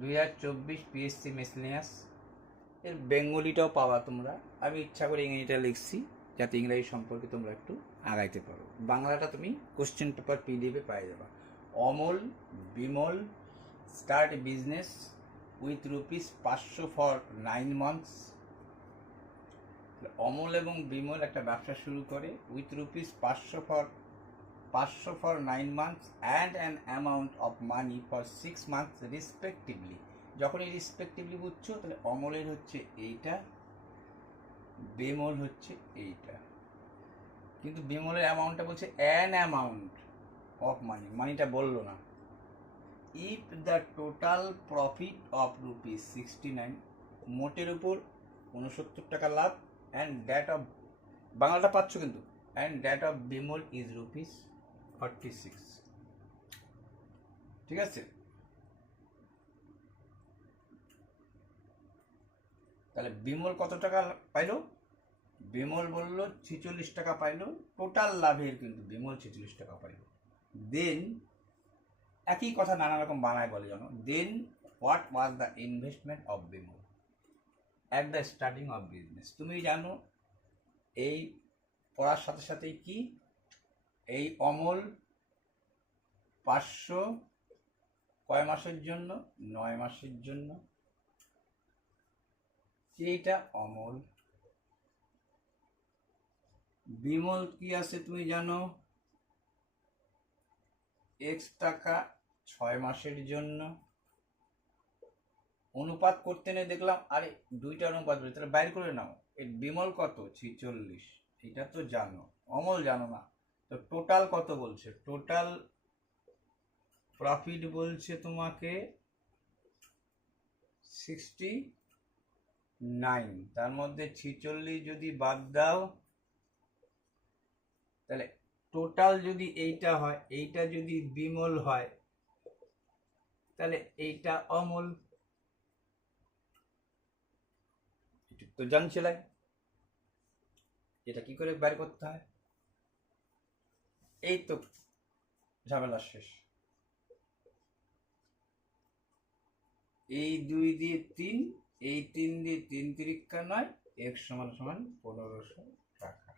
2024 PSC miscellaneous এর বেঙ্গলিটাও পাওয়া তোমরা। আমি ইচ্ছা করে ইংরেজিটা লিখছি যাতে ইংরাজি সম্পর্কে তোমরা একটু আগাইতে পারো। বাংলাটা তুমি কোশ্চেন পেপার পিডিএফে পাই যাবা। Amal Bimal start business with ₹500 for 9 months. Amal এবং বিমল একটা ব্যবসা শুরু করে with ₹500 for 9 months and an amount of money for 6 months respectively. যখন এই রেসপেক্টিভলি বুঝছো তাহলে অমলের হচ্ছে এইটা, বিমল হচ্ছে এইটা। কিন্তু বিমলের অ্যামাউন্টটা বলছে অ্যান অ্যামাউন্ট অফ মানি, মানিটা বললো না। If the total profit of ₹69, মোটের উপর 69 টাকা লাভ, অ্যান্ড দ্যাট অফ, বাংলাটা পাচ্ছ কিন্তু, and that of Bimal is ₹46। ঠিক আছে? তাহলে বিমল কত টাকা পাইলো? বিমল বললো 46 টাকা পাইলো টোটাল লাভের, কিন্তু বিমল 46 টাকা পাইলো। দেন একই কথা নানা রকম বানায় বলে জানো। Then what was the investment of Bimal at the starting of business. তুমি জানো এই পড়ার সাথে সাথেই কি এই অমল 500 কয় মাসের জন্য? 9 মাসের জন্য। এইটা অমল। বিমল কি আছে তুমি জানো? X টাকা 6 মাসের জন্য। অনুপাত করতে নেই দেখলাম, আরে দুইটা অনুপাত বলে, তাহলে বাইর করে নাও। এর বিমল কত? 46। এটা তো জানো, অমল জানো না। তো টোটাল কত বলছে? টোটাল প্রফিট বলছে তোমাকে 69। তার মধ্যে 46 যদি বাদ দাও তাহলে টোটাল যদি এইটা হয়, এইটা যদি বিমল হয় তাহলে এইটা অমল। তো জানছিলাই এটা কি করে বের করতে হয়। এই তো ঝামেলা শেষ। এই 2 দিয়ে 3, এই 3 দিয়ে 3 তিরিক্ষা 9, x সমান 1500 টাকা।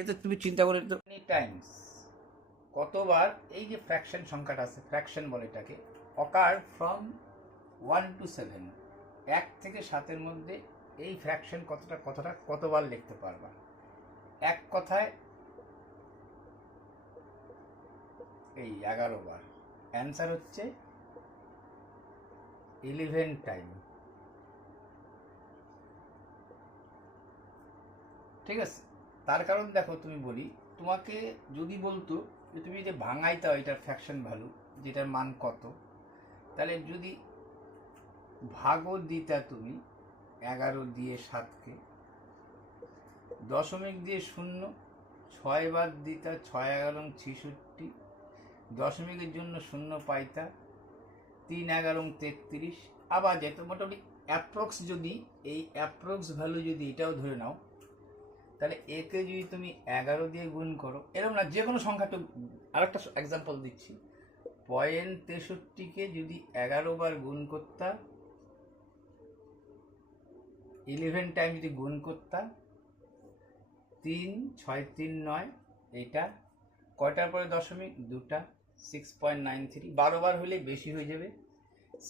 এতে তুমি চিন্তা করে তো টাইমস কতবার এই যে ফ্র্যাকশন সংখ্যাটা আছে, ফ্র্যাকশন বলে এটাকে, অকার ফ্রম 1 to 7, 1 থেকে 7-এর মধ্যে এই ফ্র্যাকশন কতবার লিখতে পারবা? এক কথায় এই 11 বার। অ্যান্সার হচ্ছে 11 টাইম। ঠিক আছে? তার কারণ দেখো, তুমি বলি তোমাকে যদি বলতো যে তুমি যে ভাঙাইতাও এটার ফ্র্যাকশন ভ্যালু, যেটার মান কত, তাহলে যদি ভাগও দিতা তুমি 11 দিয়ে 7কে, দশমিক দিয়ে 0, 6 বাদ দিতা, 6 11 66, দশমিকের জন্য 0 পাইতা, 3 11 33। আবার যেত মোটামুটি অ্যাপ্রক্স, যদি এই অ্যাপ্রক্স ভ্যালু যদি এটাও ধরে নাও, তাহলে একে যদি তুমি 11 দিয়ে গুণ করো, এরকম না, যে কোনো সংখ্যাটা। আরেকটা এক্সাম্পল দিচ্ছি, 0.63কে যদি 11 বার গুণ করতা, 11 টাইম যদি গুণ করতা, 3 6 3 9, এটা কয়টার পরে দশমিক? 2টা, 6.93। 12 বার হলে বেশি হয়ে যাবে।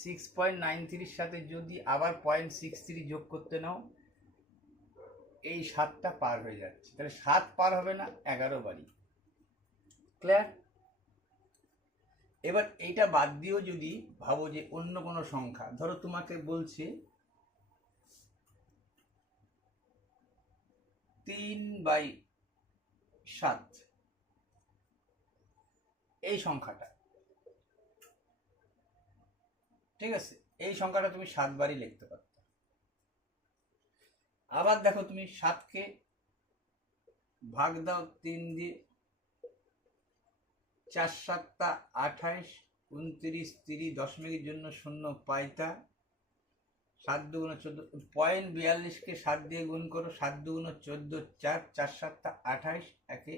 6.93-র সাথে যদি আবার 0.63 যোগ করতে নাও, এই 7টা পার হয়ে যাচ্ছে। তাহলে 7 পার হবে না, 11 বারই। ক্লিয়ার? এবার এইটা বাদ দিয়েও যদি ভাবো যে অন্য কোনো সংখ্যা, ধরো তোমাকে বলছে 3/7, এই সংখ্যাটা, ঠিক আছে, এই সংখ্যাটা তুমি 7 বারই লিখতে পারো। আবার দেখো তুমি 7কে ভাগ দাও 3 দিয়ে, 4 7 28, 29 30, দশমিকের জন্য 0 পাইতা, 7 2 14, 0.42কে 7 দিয়ে গুণ করো, 7 2 14, 4 4 7 28, 1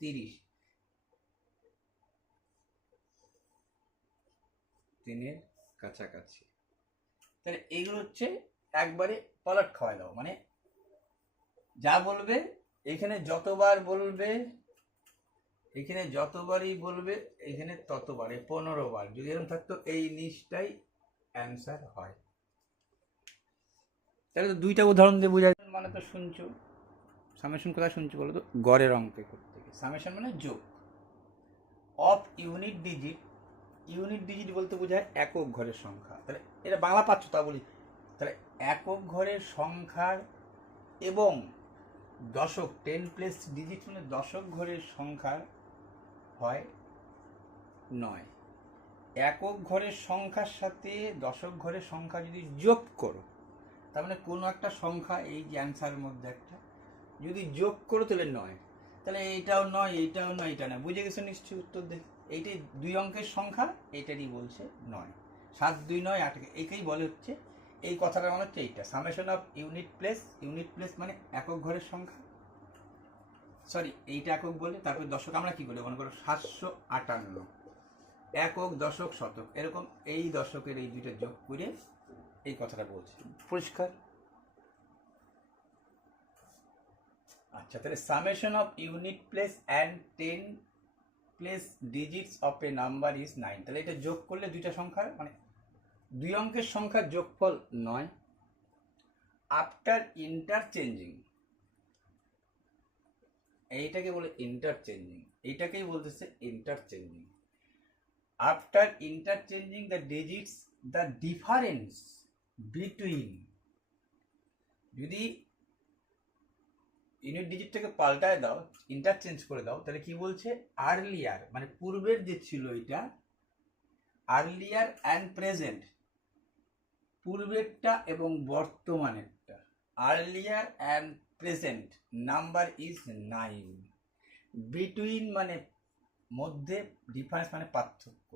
29। 3-এর কাছাকাছি। তাহলে এইগুলো হচ্ছে একবারে পলট খাওয়াই দাও, মানে যা বলবে এখানে যতবার বলবে, এখানে যতবারই বলবে এখানে ততবারে 15 বার যদি এরকম থাকতো এই নিচটাই অ্যান্সার হয়। তাহলে তো দুইটা উদাহরণ দিয়ে বোঝা মানে তো শুনছো সামেশন কোথায় শুনছো বলো তো, গড়ের অঙ্কে করতে গিয়ে। সামেশন মানে যোগ of unit digit, unit digit বলতে বোঝায় একক ঘরের সংখ্যা। তাহলে এটা বাংলা পাচ্ছ তা বলি, তাহলে একক ঘরের সংখ্যার এবং দশক 10 প্লেস ডিজিট মানে দশক ঘরের সংখ্যার হয় 9। একক ঘরের সংখ্যার সাথে দশক ঘরের সংখ্যা যদি যোগ করো, তার মানে কোনো একটা সংখ্যা এই যে অ্যান্সারের মধ্যে একটা যদি যোগ করো তাহলে 9। তাহলে এইটাও 9, এইটাও 9, এটা না, বুঝে গেছো নিশ্চয়ই উত্তর দেখে। এইটাই 2 অঙ্কের সংখ্যা, এইটারই বলছে 9। 7 2 9 8, একেই বলে হচ্ছে এই কথাটা মানে হচ্ছে এইটা summation of unit place. Unit place মানে একক ঘরের সংখ্যা, সরি এইটা একক বলে, তারপর দশক আমরা কি বলি মনে করো 758, একক দশক শতক, এরকম এই দশকের এই দুইটা যোগ করে এই কথাটা বলছি। পরিষ্কার? আচ্ছা, তাহলে summation of unit place and 10 place digits of A number is 9। তাহলে এটা যোগ করলে দুইটা সংখ্যার মানে 2 অঙ্কের সংখ্যার যোগফল 9। আফটার ইন্টারচেঞ্জিং, এইটাকে বলে ইন্টারচেঞ্জিং, এইটাকেই বলতেছে interchanging. After interchanging the digits, the difference between, যদি ইউনিট ডিজিটটাকে পাল্টায় দাও, ইন্টারচেঞ্জ করে দাও, তাহলে কি বলছে আর্লিয়ার মানে পূর্বের যে ছিল এটা, আর্লিয়ার অ্যান্ড প্রেজেন্ট, পূর্বেরটা এবং বর্তমানেরটা, earlier and present number is 9। Between মানে মধ্যে, ডিফারেন্স মানে পার্থক্য,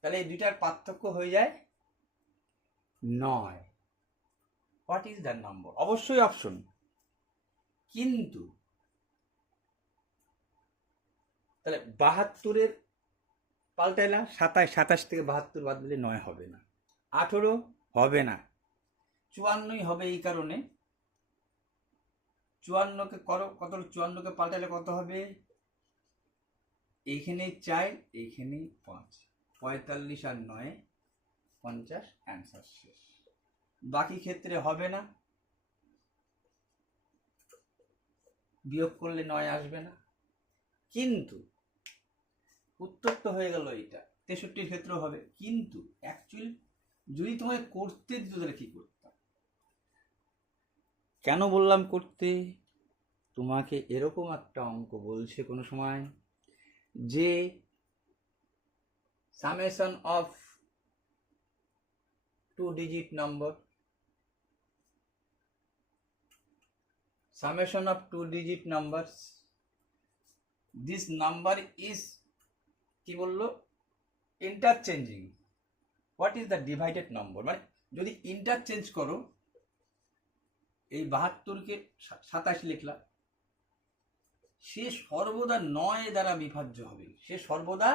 তাহলে এই দুইটার পার্থক্য হয়ে যায় 9। What is that number? অবশ্যই অপশন। কিন্তু তাহলে 72-এর পাল্টাইলা 27, 27 থেকে 72 বাদ দিলে 9 হবে না, 18 হবে না, 54ই হবে। এই কারণে 54কে করো, কত 54কে পাল্টাইলে কত হবে, এইখানে 4, এইখানে 5, 45 আর 9 50, অ্যান্সার শেষ। বাকি ক্ষেত্রে হবে না, বিয়োগ করলে 9 আসবে না। কিন্তু উত্তর তো হয়ে গেল এইটা, 63-র ক্ষেত্রেও হবে। কিন্তু অ্যাকচুয়ালি যদি তোমায় করতে দিত তাহলে কি করতাম? কেন বললাম করতে? তোমাকে এরকম একটা অঙ্ক বলছে কোনো সময় যে summation of 2 digit number, summation of 2 digit numbers, this number is কি বললো interchanging. What is the divided number? মানে যদি ইন্টারচেঞ্জ করো, এই 72কে 27 লিখলা, সে সর্বদা 9 দ্বারা বিভাজ্য হবে, সে সর্বদা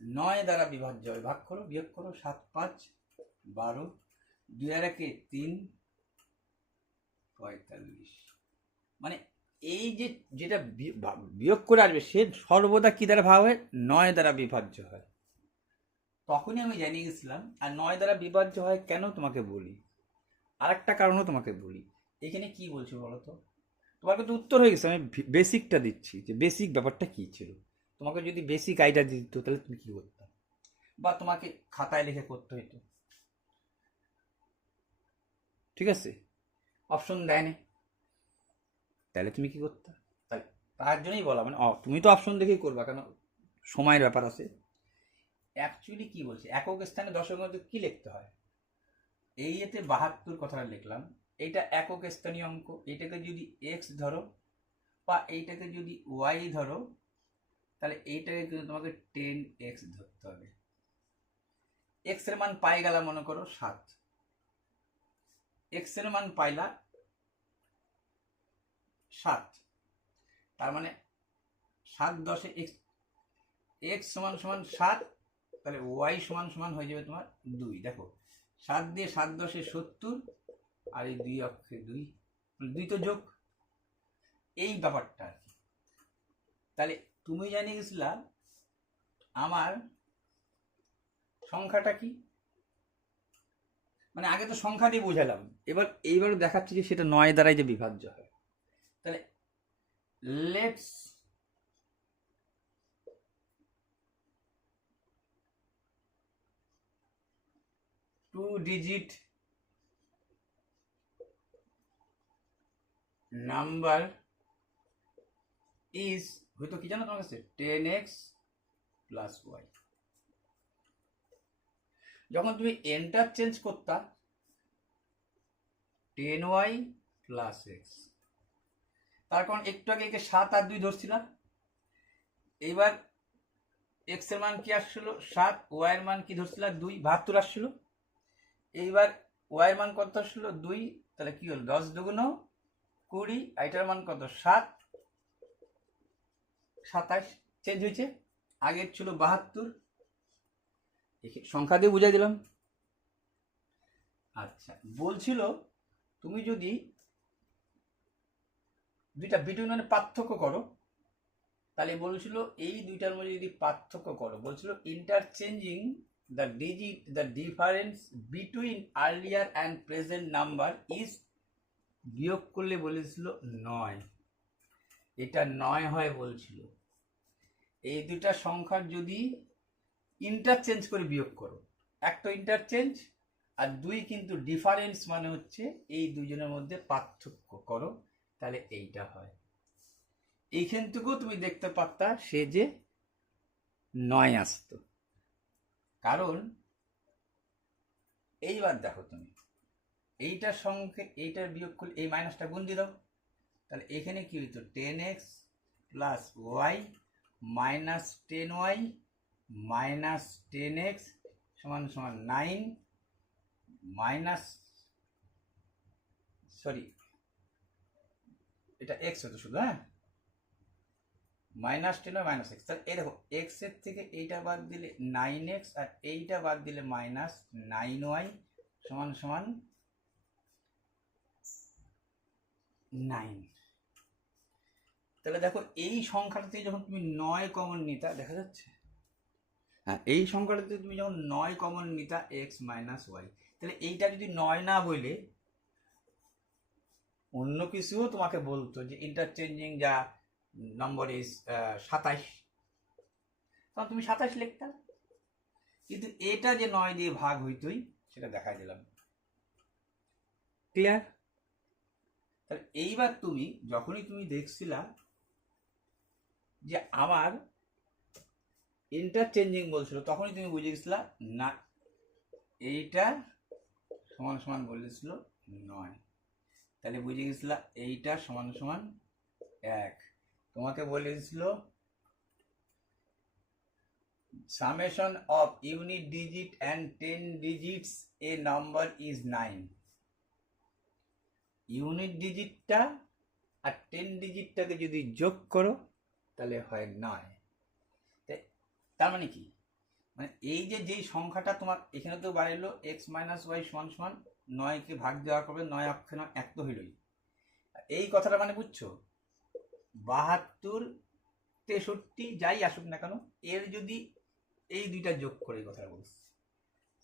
9 দ্বারা বিভাজ্য হবে। ভাগ করো, বিয়োগ করো, 7 5 12, 2 আর 1 3 45। মানে এই যে যেটা বিয়োগ করে আসবে সে সর্বদা কি দ্বারা ভাগ হয়? 9 দ্বারা বিভাজ্য হয়। তখনই আমি জানিয়ে গেছিলাম। আর 9 দ্বারা বিভাজ্য হয় কেন তোমাকে বলি, আর একটা কারণও তোমাকে বলি। এখানে কি বলছো বলো তো, তোমার কিন্তু উত্তর হয়ে গেছে, আমি বেসিকটা দিচ্ছি যে বেসিক ব্যাপারটা কি ছিল। তোমাকে যদি বেসিক আইডিয়া দিত তাহলে তুমি কি করতে, বা তোমাকে খাতায় লিখে করতে হইতো, ঠিক আছে, অপশন দেয়নি, তাহলে তুমি কি করতে? তাই তার জন্যই বলা, মানে তুমি তো অপশন দেখেই করবা, কেন সময়ের ব্যাপার আছে। অ্যাকচুয়ালি কি বলছে, একক স্থানে দশকের মধ্যে কি লিখতে হয়, এই এতে 72 কথাটা লিখলাম, এইটা একক স্থানীয় অঙ্ক, এইটাকে যদি এক্স ধরো বা এইটাকে যদি ওয়াই ধরো, তাহলে এইটাকে কিন্তু তোমাকে 10x ধরতে হবে। এক্স এর মান পাই গেলা মনে করো 7, এক্স এর মান পাইলা 7, তার মানে 7 10 এক্স, এক্স সমান সমান 7, তাহলে ওয়াই সমান সমান হয়ে যাবে তোমার 2। দেখো 7 দিয়ে 7 10 70, আর এই 2 অক্ষে 2, 2 তো যোগ, এই ব্যাপারটা আর কি। তাহলে তুমি জানিয়ে গেছিলা আমার সংখ্যাটা কি, মানে আগে তো সংখ্যা দিয়ে বোঝালাম, এইবার দেখাচ্ছি যে সেটা 9 দ্বারাই যে বিভাজ্য হয়। তাহলে let's two digit number is, হয়তো কি জানো তোমার কাছে, 10x প্লাস ওয়াই। যখন তুমি এন্টার চেঞ্জ করতা 10y প্লাস এক্স, তার কারণ একটু আগে একে 7 আর 2 ধরছিলাম, এইবার এক্স এর মান কি আসছিল 7, ওয়াই এর মান কি ধরছিলাম 2, 72 আসছিল। এইবার ওয়াই এর মান কত আসছিল 2, তাহলে কি হল 10 দুগুণ 20, এটার মান কত 7, 27 চেঞ্জ হয়েছে, আগের ছিল 72, সংখ্যা দিয়ে বুঝাই দিলাম। আচ্ছা, বলছিল তুমি যদি দুইটা বিটুইন মানে পার্থক্য করো, তাহলে বলছিল এই দুইটার মধ্যে যদি পার্থক্য করো, বলছিল interchanging the difference between earlier and present number is, বিয়োগ করলে বলেছিল 9, এটা 9 হয় বলছিল। এই দুইটা সংখ্যার যদি ইন্টারচেঞ্জ করে বিয়োগ করো, একটা ইন্টারচেঞ্জ আর 2 কিন্তু ডিফারেন্স, মানে হচ্ছে এই দুজনের মধ্যে পার্থক্য করো, তাহলে এইটা হয়। এইখান থেকেও তুমি দেখতে পারতা সে যে 9 আসতো, কারণ এইবার দেখো তুমি এইটার সঙ্গে এইটার বিয়োগ করলে এই মাইনাসটা গুণ দিয়ে দাও, তাহলে এখানে কি হইতো 10x plus Y minus 10y minus 10x সমান সমান 9 মাইনাস, সরি এটা x হতো শুধু, হ্যাঁ, মাইনাস 10 মাইনাস এক্স। তাহলে এই দেখো এক্স এর থেকে এইটা বাদ দিলে 9x আর এইটা বাদ দিলে মাইনাস 9y সমান সমান 9। তাহলে দেখো এই সংখ্যাটা থেকে যখন তুমি 9 কমন নিতা, দেখা যাচ্ছে, হ্যাঁ, এই সংখ্যাটা থেকে তুমি যখন 9 কমন নিতা x মাইনাস ওয়াই, তাহলে এইটা যদি 9 না বলে অন্য কিছুও তোমাকে বলতো যে ইন্টারচেঞ্জিং যা নম্বর ইজ 27, তখন তুমি 27 লিখতা, কিন্তু এটা যে 9 দিয়ে ভাগ হইতই সেটা দেখাই দিলাম। ক্লিয়ার? তাহলে এইবার তুমি যখনই তুমি দেখছিলা যে আমার ইন্টারচেঞ্জিং বলছিল, তখনই তুমি বুঝে গেছিলা না এইটা সমান সমান বলেছিল 9, তাহলে বুঝে গেছিলা এইটা সমান সমান 1। তোমাকে বলেছিল summation of unit digit and 10 digits a number is 9, unit ডিজিটটা আর 10 ডিজিটটাকে যদি যোগ করো তাহলে হয় 9। তার মানে কি, মানে এই যে যেই সংখ্যাটা তোমার এখানে তো বাড়িলো x মাইনাস ওয়াই সমান সমান 9কে ভাগ দেওয়ার পরে 9 অক্ষে 9 এক তো হইলই, এই কথাটা মানে বুঝছো 72 63 যাই আসুক না কেন, এর যদি এই দুইটা যোগ করে এই কথাটা বলছি,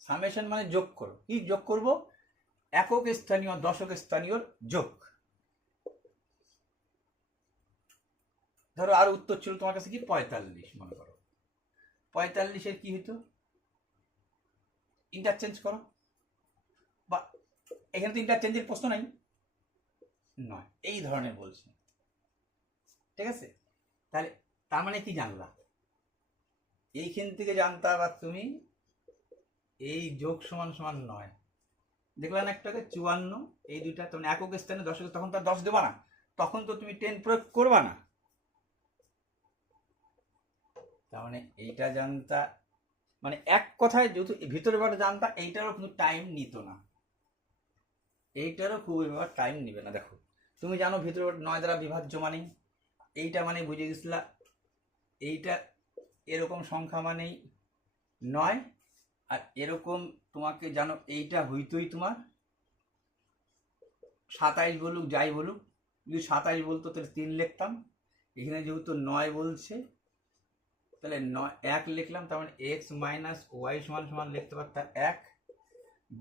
সামেশন মানে যোগ করো, কি যোগ করব, একক স্থানীয় দশক স্থানীয় যোগ। ধরো আর উত্তর ছিল তোমার কাছে কি 45, মনে করো 45-এর কি হইতো, ইন্টারচেঞ্জ করো, বা এখানে তো ইন্টারচেঞ্জের প্রশ্ন নাই, নয় এই ধরনের বলছে, ঠিক আছে? তাহলে তার মানে কি জানলা, এইখান থেকে জানতে আবার তুমি এই যোগ সমান সমান 9 দেখলা না একটাকে 54, এই দুইটা তখন একক স্থানে দশক, তখন তো 10 দেবা না, তখন তো তুমি 10 প্রয়োগ করবা না, তার মানে এইটা জানতা, মানে এক কথায় যেহেতু ভিতরে বারে জানতা, এইটারও কিন্তু টাইম নিত না, এইটারও খুব এবার টাইম নিবে না। দেখো তুমি জানো ভিতরে 9 দ্বারা বিভাজ্য মানেই এইটা, মানে বুঝে গেছিলা এইটা এরকম সংখ্যা মানেই 9। আর এরকম তোমাকে জানো এইটা হইতোই তোমার 27 বলুক যাই বলুক, যদি 27 বলতো তাহলে 3 লিখতাম, এখানে যেহেতু 9 বলছে তাহলে 1 লিখলাম, তার মানে এক্স মাইনাস ওয়াই সমান সমান লিখতে পারতাম 1।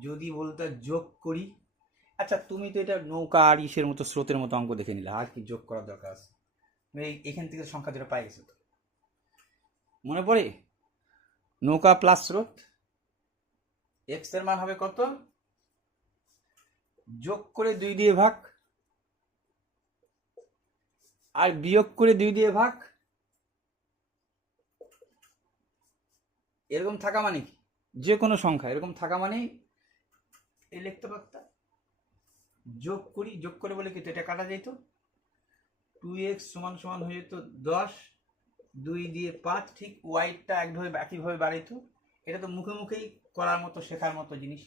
যদি বলতো যোগ করি, আচ্ছা তুমি তো এটা নৌকা আর ইসের মতো স্রোতের মতো অঙ্ক দেখে নিলে, আর কি যোগ করার দরকার আছে? এখান থেকে সংখ্যা যেটা পাই গেছে তো মনে পড়ে, নৌকা প্লাস স্রোত, এক্স এর মান হবে কত, যোগ করে 2 দিয়ে ভাগ আর বিয়োগ করে 2 দিয়ে ভাগ, এরকম থাকা মানে কি, যে কোনো সংখ্যা এরকম থাকা মানেই এই লিখতে পারতাম। যোগ করি, যোগ করে বলে কি এটা কাটা যেত, 2x সমান সমান হয়ে যেত 10, 2 দিয়ে 5, ঠিক ওয়াইটা একইভাবে বাড়িত। এটা তো মুখে মুখেই করার মতো শেখার মতো জিনিস,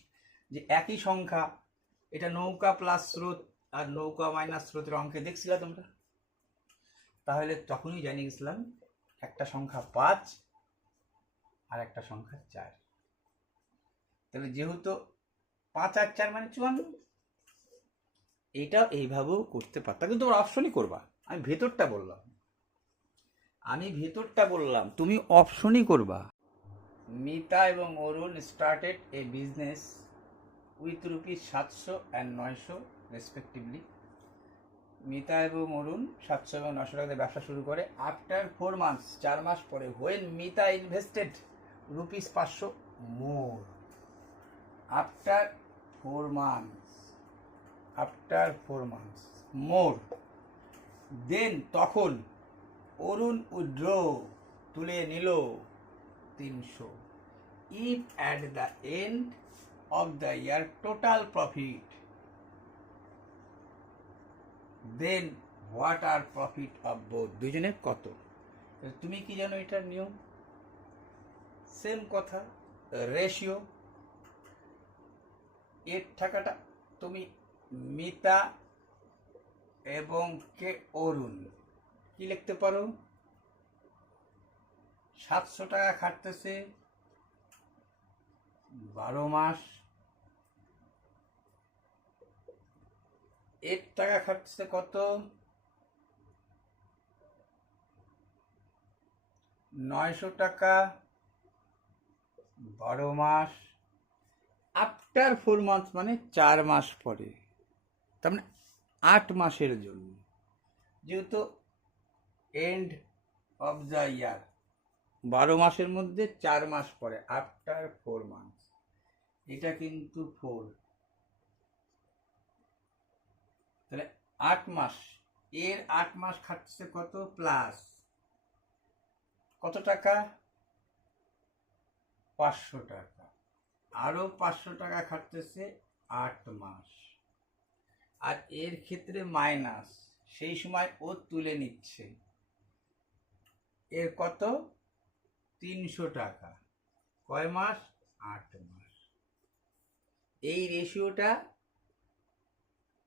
যে একই সংখ্যা, এটা নৌকা প্লাস স্রোত আর নৌকা মাইনাস স্রোতের অঙ্কে দেখছিলা তোমরা, তাহলে তখনই জানিয়ে গেছিলাম একটা সংখ্যা 5 আর একটা সংখ্যা 4। তাহলে যেহেতু 5 আর 4 মানে 54, এইটা এইভাবেও করতে পারতাম, কিন্তু তোমরা অপশনই করবা। আমি ভেতরটা বললাম, তুমি অপশনই করবা। মিতা এবং Arun started a business with rupees 700 and 900 respectively. Mita এবং অরুণ 700 এবং 900 টাকা দিয়ে ব্যবসা শুরু করে। আফটার 4 মান্থস, 4 মাস পরে, when Mita invested rupees 500 more. After 4 months more, then তখন অরুণ উইথড্র তুলে নিল 300। If at the end of the year total profit, then what are profit of both, দুজনের কত। তুমি কি জানো এটার নিয়ম? সেম কথা, রেশিও। এর টাকাটা তুমি মিতা এবং কে অরুণ কি লিখতে পারো, 700 টাকা খাটতেছে 12 মাস, এর টাকা খাটতেছে কত, 900 টাকা 12 মাস। আফটার 4 মান্থস মানে 4 মাস পরে, তার মানে 8 মাসের জন্য, যেহেতু এন্ড অফ দ্য ইয়ার, 12 মাসের মধ্যে 4 মাস পরে, আফটার 4 মান্থস, এটা কিন্তু 4, তাহলে 8 মাস, এর 8 মাস খাটছে কত, প্লাস কত টাকা, 500 টাকা, আরো 500 টাকা খাটতেছে 8 মাস, আর এর ক্ষেত্রে মাইনাস, সেই সময় ও তুলে নিচ্ছে এর কত, 300 টাকা, কয় মাস, 8 মাস। এই রেশিওটা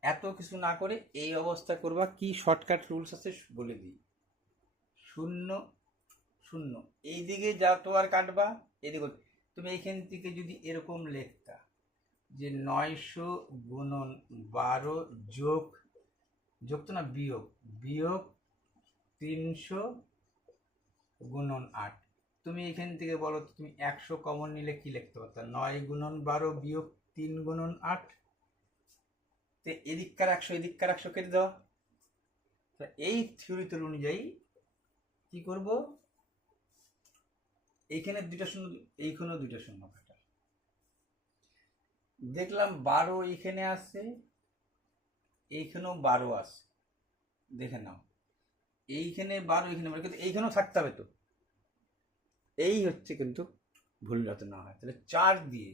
এত কিছু না করে এই অবস্থা করবা, কি শর্টকাট রুলস আছে বলে দিই, 0 0, এইদিকে যা তো আর কাটবা, এদিকে তুমি এইখান থেকে যদি এরকম লেখতা যে 900 গুণন 12 যোগ তো না, বিয়োগ 300 গুণন 8, তুমি এখান থেকে বলো তো, তুমি 100 কমন নিলে কি লিখতে পারতা, 9 গুণন 12 বিয়োগ 3 গুণন 8, তো এদিককার 100 এদিককার 100 কেটে দেওয়া। এই থিওরিতে অনুযায়ী কি করব, এইখানে 2টা শূন্য, এইখানেও 2টা শূন্য কাটা, দেখলাম 12 এইখানে আছে, এইখানেও 12 আছে, দেখে নাও এইখানে 12 এইখানে 12, কিন্তু এইখানেও থাকতে হবে তো, এই হচ্ছে কিন্তু ভুল যাতে না হয়। তাহলে 4 দিয়ে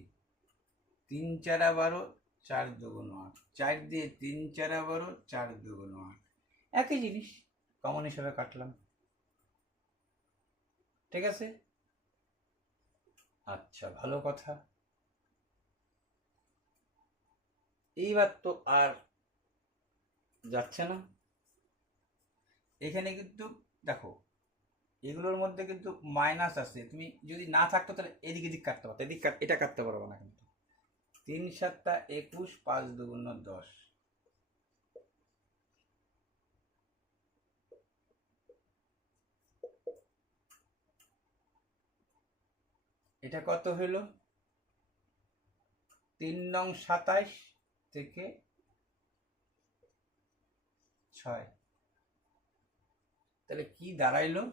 3 4 12, 4 2 8, 4 দিয়ে 3 4 12, 4 2 8, একই জিনিস কমন হিসাবে কাটলাম, ঠিক আছে। আচ্ছা, ভালো কথা। এইবার তো আর যাচ্ছে না, এখানে কিন্তু দেখো এগুলোর মধ্যে কিন্তু মাইনাস আছে, তুমি যদি না থাকতো তাহলে এদিক এদিক কাটতে পারতো, এটা কাটতে পারবো না কিন্তু। 3 7 21, 5 2 10। এটা কত হলো? 3 নং 27 থেকে 6, তাহলে কি দাঁড়াইলো?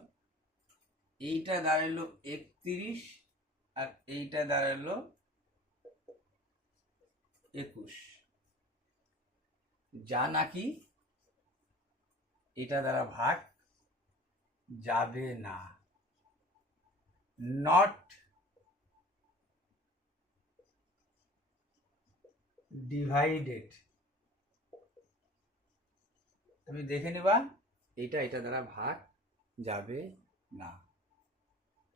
এইটা দাঁড়াইলো 31 আর এইটা দাঁড়াইলো 21, যা নাকি এটা দ্বারা ভাগ যাবে না, নট ডিভাইডেড। তুমি দেখে নিবা এটা দ্বারা ভাগ যাবে না,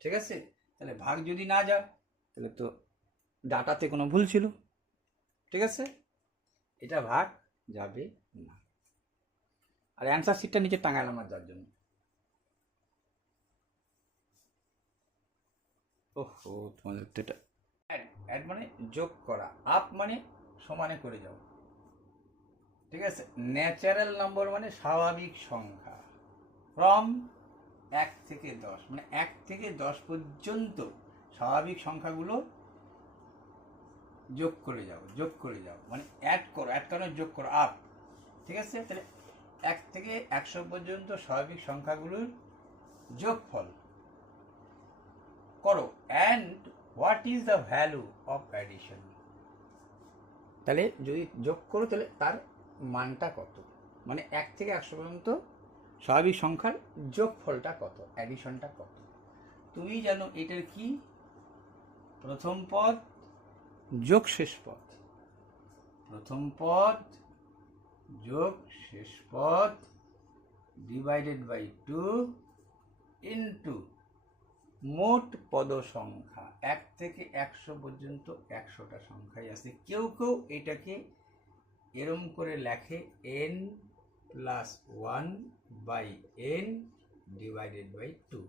ঠিক আছে? তাহলে ভাগ যদি না যাও তাহলে তো ডাটাতে কোনো ভুল ছিল, ঠিক আছে? এটা ভাগ যাবে না। আর অ্যান্সার শিটটা নিচে টাঙালাম না যার জন্য। ওহো, তোমাদের তো এটা অ্যাড মানে যোগ করা, আপ মানে সমানে করে যাও, ঠিক আছে? ন্যাচারাল নম্বর মানে স্বাভাবিক সংখ্যা, ফ্রম 1 থেকে 10, মানে 1 থেকে 10 পর্যন্ত স্বাভাবিক সংখ্যাগুলো যোগ করে যাও, যোগ করে যাও মানে অ্যাড করো, অ্যাড করো যোগ করো, আপ, ঠিক আছে? তাহলে 1 থেকে 100 পর্যন্ত স্বাভাবিক সংখ্যাগুলোর যোগফল করো। And what is the value of addition, তাহলে যদি যোগ করো তাহলে তার মানটা কত, মানে 1 থেকে 100 পর্যন্ত স্বাভাবিক সংখ্যার যোগফলটা কত, অ্যাডিশনটা কত। তুমি জানো এটার কি? প্রথম পদ যোগ শেষ পদ, প্রথম পদ যোগ শেষ পদ ডিভাইডেড বাই 2 ইন্টু মোট পদ সংখ্যা। 1 থেকে 100 পর্যন্ত 100টা সংখ্যাই আছে। কেউ কেউ এটাকে এরম করে লেখে n plus 1 by n divided by 2।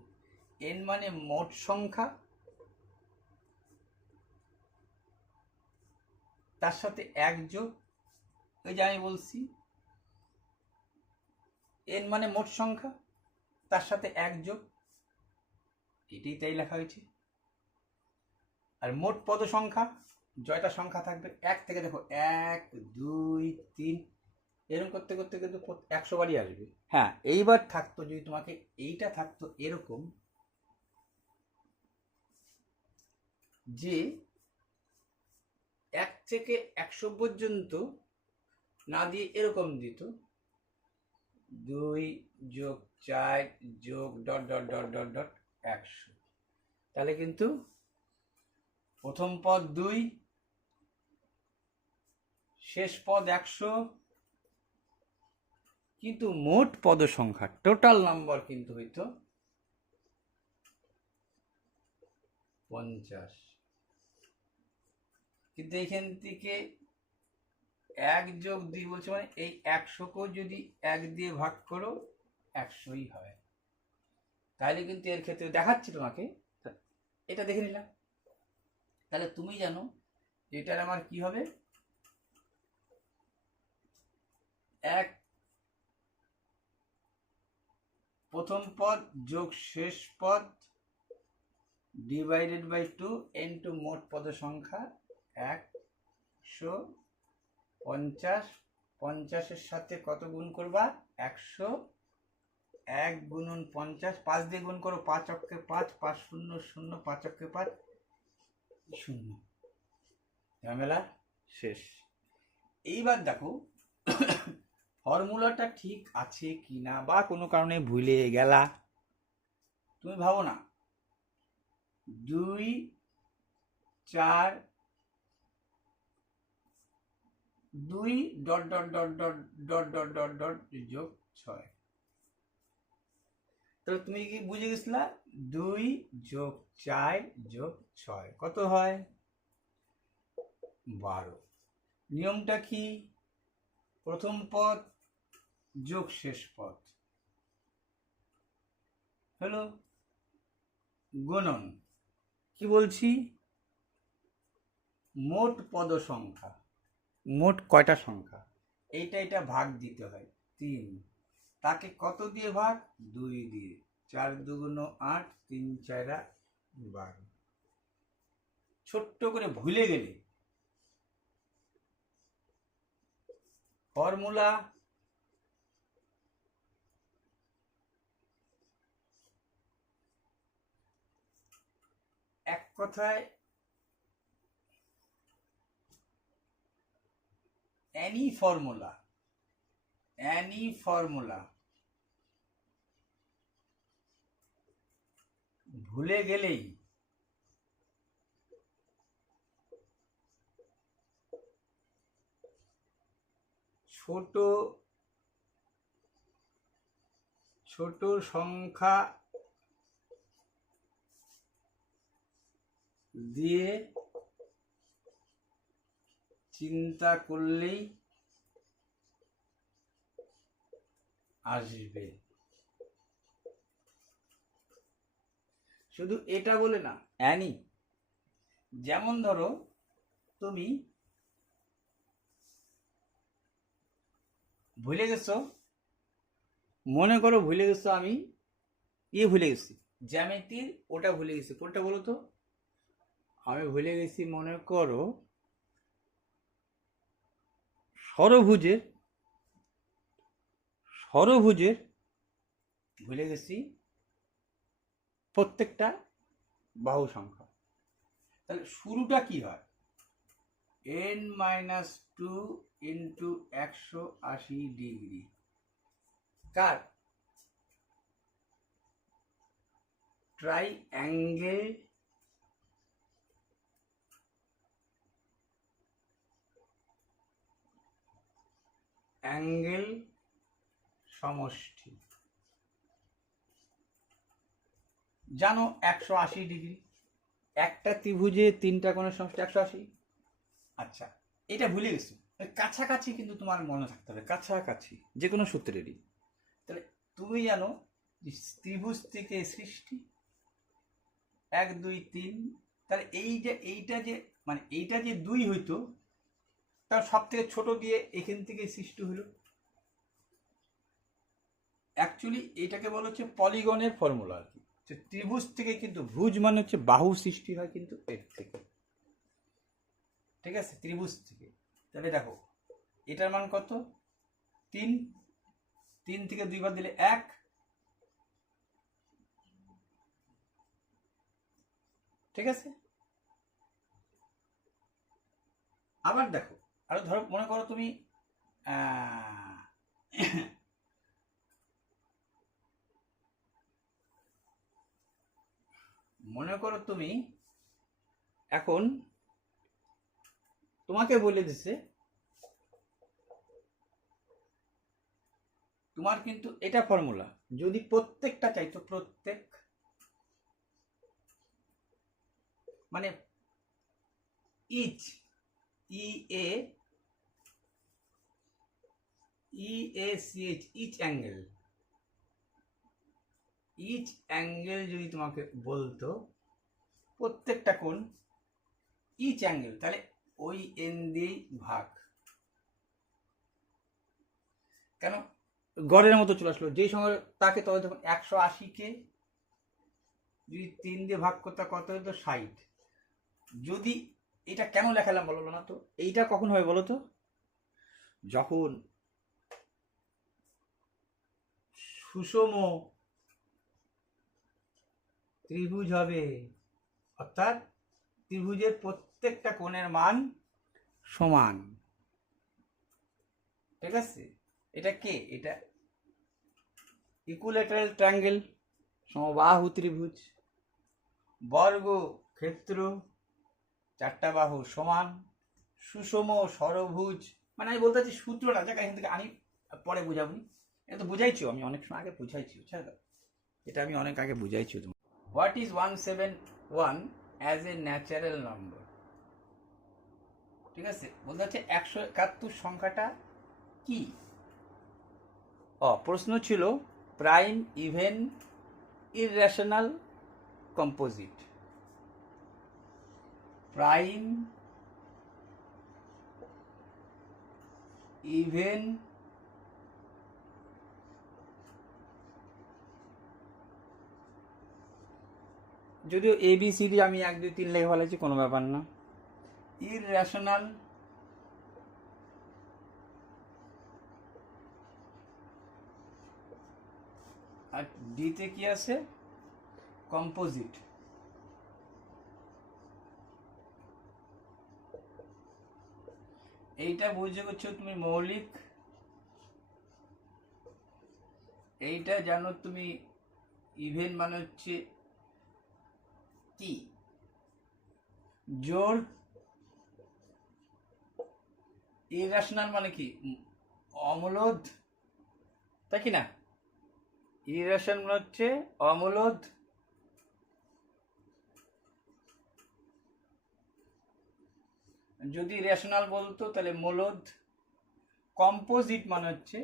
n মানে মোট সংখ্যা, তার সাথে 1 যোগ, ওই যে আমি বলছি n মানে মোট সংখ্যা, তার সাথে 1 যোগ, এটাই তাই লেখা হয়েছে। আর মোট পদ সংখ্যা, জয়টা সংখ্যা থাকবে 1 থেকে, দেখো 1 2 3 এরকম করতে করতে কিন্তু 100 বারই আসবে। হ্যাঁ, এইবার থাকতো যদি তোমাকে এইটা থাকতো এরকম যে 1 থেকে 100 পর্যন্ত না দিয়ে এরকম দিত 2 যোগ 4 যোগ dot dot dot dot dot 100, তাহলে কিন্তু প্রথম পদ 2, শেষ পদ 100, কিন্তু মোট পদ সংখ্যা টোটাল নাম্বার কিন্তু হইতো 50। কিন্তু এখান থেকে 1 যোগ 2 বলছে, মানে এই 100কেও যদি 1 দিয়ে ভাগ করো 100ই হয়। তাহলে কিন্তু এর ক্ষেত্রে দেখাচ্ছি তোমাকে, এটা দেখে নিলাম। তাহলে তুমি জানো এটার আমার কি হবে? 1 প্রথম পদ যোগ শেষ পদ ডিভাইডেড বাই 2 ইন্টু মোট পদ সংখ্যা 150। 50-এর সাথে কত গুণ করবা? 100। 1 গুণন 50, 5 দিয়ে গুণ করো, 5 অক্ষে 5, 5 0 0, 5 অক্ষে 5 0, ঝামেলা শেষ। এইবার দেখো ফর্মুলাটা ঠিক আছে কিনা, বা কোনো কারণে ভুলে গেলা, তুমি ভাবো না 2 4 2 dot dot dot dot dot dot dot dot যোগ 6, তো তুমি কি বুঝে গেছিলা? 2 যোগ 4 যোগ 6 কত হয়? 12। নিয়মটা কি? প্রথম পদ যোগ শেষ পদ হলো গুণন কি বলছি, মোট পদ সংখ্যা, মোট কয়টা সংখ্যা, এটা ভাগ দিতে হয় 3, তাকে কত দিয়ে ভাগ, 2 দিয়ে, 4 দুগুণ 8, 3 4 12। ছোট্ট করে ভুলে গেলে ফর্মুলা এক কথায় any formula ভুলে গেলেই ছোট ছোট সংখ্যা দিয়ে চিন্তা করলেই আসবে। শুধু এটা বলে না, অ্যানি, যেমন ধরো তুমি ভুলে গেছো, মনে করো ভুলে গেছো, আমি ভুলে গেছি জ্যামিতির, ওটা ভুলে গেছি, কোনটা বলো তো, আমি ভুলে গেছি মনে করো ষড়ভুজের ভুলে গেছি প্রত্যেকটা বাহু সংখ্যা। তাহলে শুরুটা কি হয়, n-2 ইন্টু 180 ডিগ্রি, কার, ট্রাইঅ্যাঙ্গেল সমষ্টি, জানো 180 ডিগ্রি, একটা ত্রিভুজে 3টা কোণের সমষ্টি 180। আচ্ছা, এটা ভুলে গেছো, কাছাকাছি কিন্তু তোমার মনে থাকতে হবে, কাছাকাছি যে কোনো সূত্রেরই। তাহলে তুমি জানো ত্রিভুজ থেকে সৃষ্টি 1 2 3, তাহলে এইটা যে 2 হইতো, তার সব থেকে ছোট দিয়ে এখান থেকে সৃষ্টি হলো। অ্যাকচুয়ালি এটাকে বলা হচ্ছে পলিগনের ফর্মুলা আর কি, ত্রিভুজ থেকে কিন্তু ভুজ মানে হচ্ছে বাহু সৃষ্টি হয় কিন্তু এর থেকে, ঠিক আছে, ত্রিভুজ থেকে। তাহলে দেখো এটার মান কত, 3, 3 থেকে 2 বার দিলে 1, ঠিক আছে। আবার দেখো, আরো ধরো, মনে করো তুমি এখন তোমাকে বলে দিছে, তোমার কিন্তু এটা ফর্মুলা, যদি প্রত্যেকটা চাইতো, প্রত্যেক মানে ইচ, EACH, ইচ অ্যাঙ্গেল যদি তোমাকে বলতো প্রত্যেকটা কোণ ইচ অ্যাঙ্গেল, তাহলে ওই এন দিয়েই ভাগ, কেন গড়ের মতো চলে আসলো, যেই সময় তাকে তবে যখন 180কে যদি 3 দিয়ে ভাগ করতে কত হতো, 60। যদি এটা কেন লেখালাম বলো না তো, এইটা কখন হয় বলো তো, যখন সুষম ত্রিভুজ হবে, অর্থাৎ ত্রিভুজের প্রত্যেকটা কোণের মান সমান, ঠিক আছে। এটা কে, এটা ইকুইল্যাটারাল ট্রায়াঙ্গেল, সমবাহু ত্রিভুজ, বর্গ ক্ষেত্র, 4টা বাহু সমান, সুষম ষড়ভুজ, মানে আমি বলতে চাচ্ছি সূত্রটা, যাকে এখান থেকে আমি পরে বুঝাবো, এটা তো বুঝাইছি আমি অনেক সময় আগে, বুঝাইছি, এটা আমি অনেক আগে বুঝাইছি। What is 171 as a natural number, ঠিক আছে, বলতে হচ্ছে 171 সংখ্যাটা কি। প্রশ্ন ছিল prime, even, irrational composite. Prime, even, যদিও ABCD আমি 1 2 3 লেখা ফেলেছি, কোনো ব্যাপার না। ইররেশনাল, আর ডিতে কি আছে? কম্পোজিট। এইটা বুঝে করছো তুমি মৌলিক, এইটা জানো তুমি ইভেন মানে হচ্ছে কি জোর, ইরেশনাল মানে কি অমূলদ, তাই কি না? ইরেশন মানে হচ্ছে অমূলদ, যদি রেশনাল বলতো তাহলে মূলদ। কম্পোজিট মানে হচ্ছে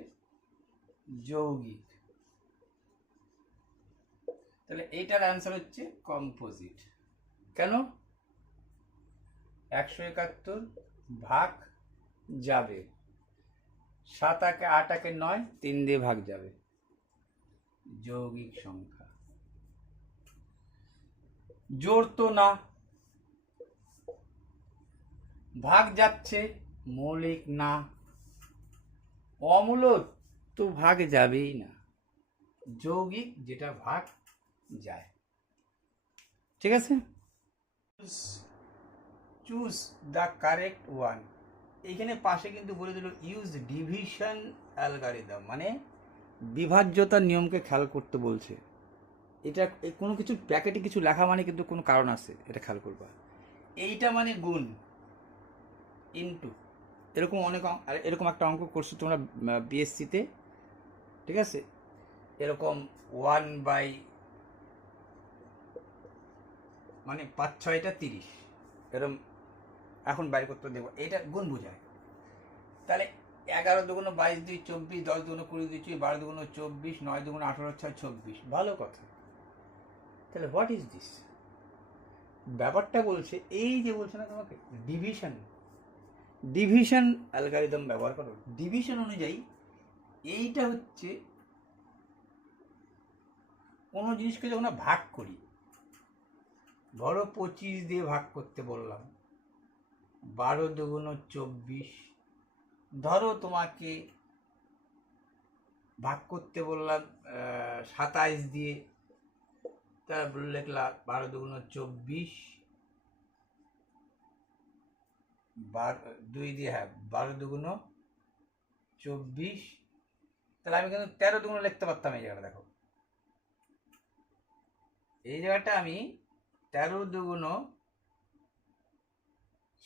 যৌগিক, তাহলে এইটার অ্যান্সার হচ্ছে কম্পোজিট। কেন? 171 ভাগ যাবে, 7 8 8 9, 3 দিয়ে ভাগ যাবে, যৌগিক সংখ্যা। জোর তো না, ভাগ যাচ্ছে, মৌলিক না। অমূলদ তো ভাগ যাবেই না, যৌগিক যেটা ভাগ যায়। ঠিক আছে, চুজ দ্য কারেক্ট ওয়ান। এইখানে পাশে কিন্তু বলে দিল ইউজ ডিভিশন অ্যালগরিদম, মানে বিভাজ্যতার নিয়মকে খেয়াল করতে বলছে। এটা কোনো কিছু প্যাকেটে কিছু লেখা মানে কিন্তু কোনো কারণ আছে, এটা খেয়াল করবা। এইটা মানে গুণ, ইনটু, এরকম অনেক এরকম একটা অঙ্ক করছো তোমরা BSc-তে, ঠিক আছে? এরকম 1 বাই মানে 5 6টা 30, এরকম এখন বাইর করতে দেবো, এটা গুণ বোঝায়। তাহলে 11 দুগুণ 22 2 24, 10 দুগুণ 20 2 12 দুগুণ 24, 9 দুগুণ 18 6 26, ভালো কথা। তাহলে হোয়াট ইজ দিস? ব্যাপারটা বলছে এই যে বলছে না তোমাকে ডিভিশন, ডিভিশন অ্যালগরিদম ব্যবহার করো। ডিভিশন অনুযায়ী এইটা হচ্ছে কোনো জিনিসকে যখন ভাগ করি, ধরো 25 দিয়ে ভাগ করতে বললাম, 12 দুগুণ 24, ধরো তোমাকে ভাগ করতে বললাম 27 দিয়ে, তারপর লিখলা 12 দুগুণ 24, 2 দিয়ে, হ্যাঁ 12 দুগুণ 24, তাহলে আমি কিন্তু 13 দুগুণ লিখতে পারতাম। এই জায়গাটা দেখো, এই জায়গাটা আমি 13 দুগুণ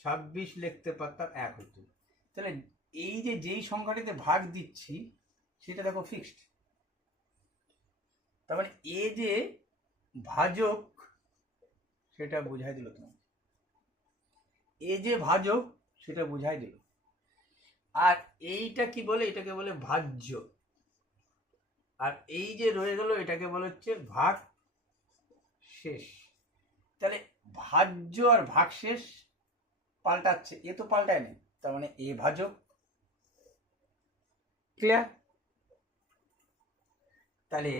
26 লিখতে পারতাম, 1 হতো। তাহলে এই যে যেই সংখ্যাটিতে ভাগ দিচ্ছি সেটা দেখো ফিক্সড, তার মানে এ যে ভাজক সেটা বুঝাই দিল তোমাকে, এ যে ভাজক সেটা বুঝাই দিল। আর এইটা কি বলে? এটাকে বলে ভাজ্য। আর এই যে রয়ে গেল এটাকে বলে হচ্ছে ভাগ শেষ। তাহলে ভাজ্য আর ভাগ শেষ পাল্টাচ্ছে, এ তো পাল্টায়নি, তার মানে এ ভাজক। ক্লিয়ার? তাহলে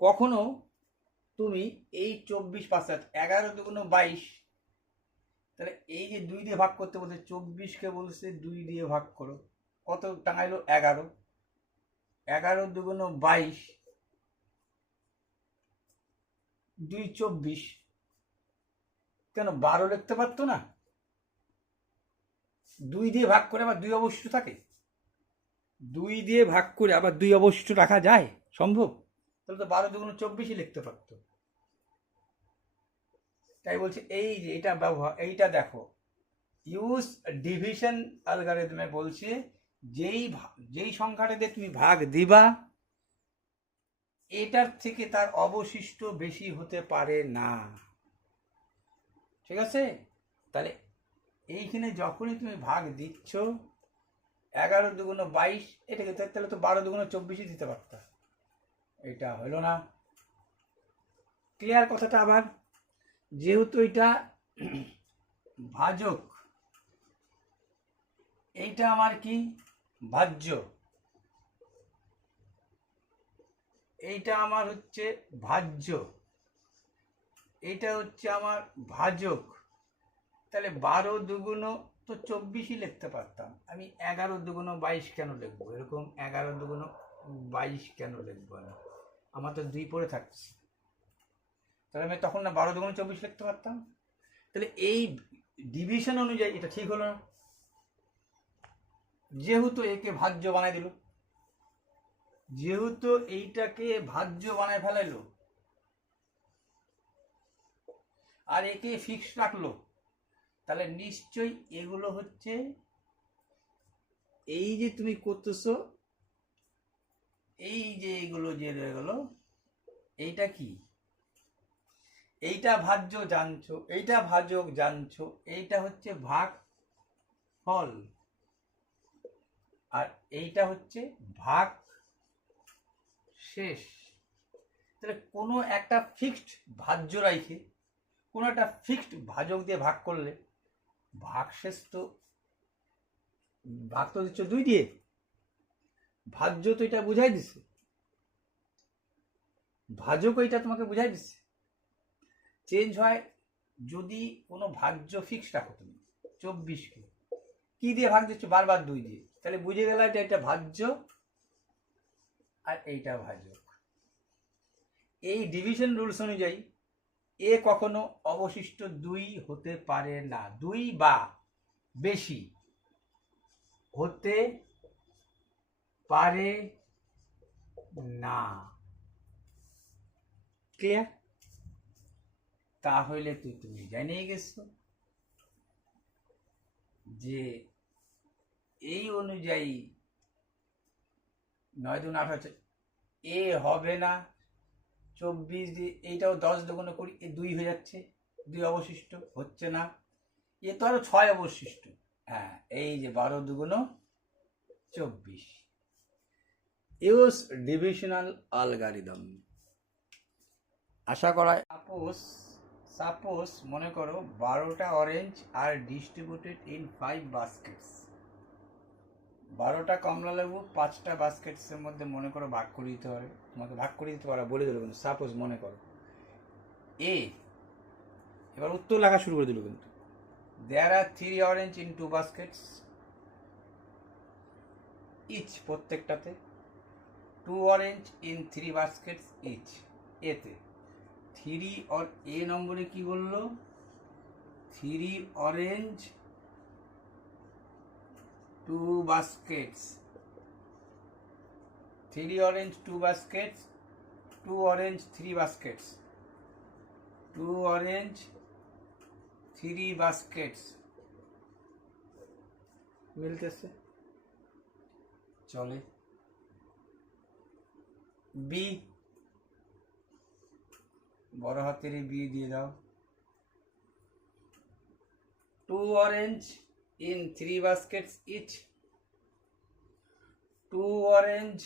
কখনো তুমি এই 24 পাঁচটা 11 দুগুণ 22, তাহলে এই যে 2 দিয়ে ভাগ করতে বলছে, 24কে বলছে 2 দিয়ে ভাগ করো, কত টাঙাইলো? 11, 11 দুগুণ 22, 2 24, কেন 12 লিখতে পারতো না? 2 দিয়ে ভাগ করে আবার 2 অবশিষ্ট থাকে, 2 দিয়ে ভাগ করে আবার 2 অবশিষ্ট রাখা যায়? সম্ভব? তাহলে তো 12 দুগুণ 24ই লিখতে পারতো। তাই বলছে এই যে এটা ব্যবহার, এইটা দেখো ইউজ ডিভিশন অ্যালগরিদমে বলছে যেই সংখ্যাটাতে তুমি ভাগ দিবা এটার থেকে তার অবশিষ্ট বেশি হতে পারে না। ঠিক আছে? তাহলে এইখানে যখনই তুমি ভাগ দিচ্ছ 11 দুগুণ 22, এটাকে তাহলে তো 12 দুগুণ 24ই দিতে পারতা, এটা হলো না। ক্লিয়ার কথাটা? আবার যেহেতু এটা ভাজক, এইটা আমার কি ভাজ্য, এইটা আমার হচ্ছে ভাজ্য, এইটা হচ্ছে আমার ভাজক, তাহলে 12 দুগুণ তো 24ই লিখতে পারতাম। আমি 11 দুগুণ 22 কেন লিখবো? এরকম 11 দুগুণ 22 কেন লিখবো আমি? আমার তো 2 পড়ে থাকছে, তাহলে আমি তখন না 12 দুগুণ 24 লিখতে পারতাম। তাহলে এই ডিভিশন অনুযায়ী এটা ঠিক হলো না, যেহেতু একে ভাজ্য বানাই দিল, যেহেতু এইটাকে ভাজ্য বানায় ফেলাইলো আর একে ফিক্স রাখলো, তাহলে নিশ্চয়ই এগুলো হচ্ছে, এই যে তুমি করতেছো, এই যে এগুলো যে রয়ে গেল, এইটা কি? এইটা ভাজ্য জানছো, এইটা ভাজক জানছো, এইটা হচ্ছে ভাগ ফল, আর এইটা হচ্ছে ভাগ শেষ। তাহলে কোনো একটা ফিক্সড ভাজ্য রাইখে কোনো একটা ফিক্সড ভাজক দিয়ে ভাগ করলে ভাগ শেষ তো, ভাগ তো দিচ্ছ 2 দিয়ে, ভাজ্য তো এটা বুঝাই দিছে, ভাজক এটা তোমাকে বুঝাই দিচ্ছে। চেঞ্জ হয় যদি কোনো ভাজ্য ফিক্স রাখো তুমি 24কে, কি দিয়ে ভাগ দিচ্ছ? বারবার 2 দিয়ে, তাহলে বুঝে গেল এটা এটা ভাজ্য আর এইটা ভাজক। এই ডিভিশন রুলস অনুযায়ী এ কখনো অবশিষ্ট 2 হতে পারে না, 2 বা বেশি হতে পারে না। ক্লিয়ার? তাহলে তো তুমি জানিয়ে গেছো যে এই অনুযায়ী 9 দুগুণ 18, এ হবে না। 24 দিয়ে এইটাও 10 দুগুণ 20, এ 2 হয়ে যাচ্ছে, 2 অবশিষ্ট হচ্ছে না, এ তো আরো 6 অবশিষ্ট। হ্যাঁ, এই যে 12 দুগুণ 24, ইউজ ডিভিশনাল অ্যালগরিদম। আশা করা, সাপোজ মনে করো 12টা অরেঞ্জ আর ডিস্ট্রিবিউটেড ইন 5 বাস্কেটস। 12টা কমলা লেবু 5টা বাস্কেটসের মধ্যে মনে করো ভাগ করে দিতে হবে, তোমাকে ভাগ করে দিতে পারা বলে দিল, কিন্তু সাপোজ মনে করো এ, এবার উত্তর লেখা শুরু করে দিল, কিন্তু there are 3 orange in 2 baskets each, প্রত্যেকটাতে 2 অরেঞ্জ ইন 3 বাস্কেটস ইচ। এতে 3 और এ নম্বরে কি বললো? 3 orange 2 baskets, 3 orange 2 baskets, 2 orange 3 baskets, 2 orange 3 baskets মিলতেছে, চলে। বি, বড় হাতের বি দিয়ে দাও। 2 orange in 3 baskets each, 2 orange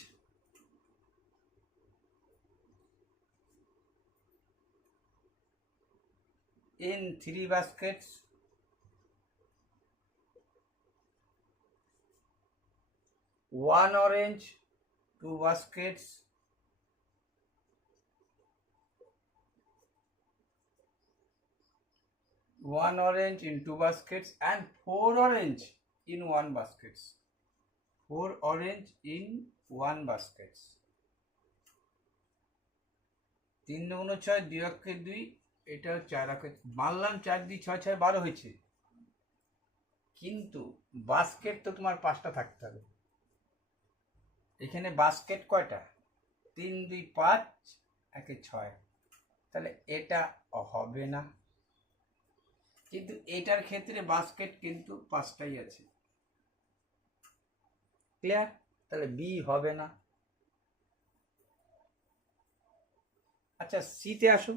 in 3 baskets, 1 orange 2 baskets, 1 orange in 2 baskets, and 4 orange in 1 baskets, 4 orange in 1 baskets। 3 দুগুণ 6, 2 অক্ষে 2, এটা 4 অক্ষে মানলাম, 4 দিয়ে 6 6 12 হয়েছে, কিন্তু বাস্কেট তো তোমার 5টা থাকতে হবে। এখানে বাস্কেট কয়টা? 3 2 5, 1 6, তাহলে এটা হবে না, কিন্তু এটার ক্ষেত্রে বাস্কেট কিন্তু 5টাই আছে। ক্লিয়ার? তাহলে বি হবে না। আচ্ছা, সিতে আসো।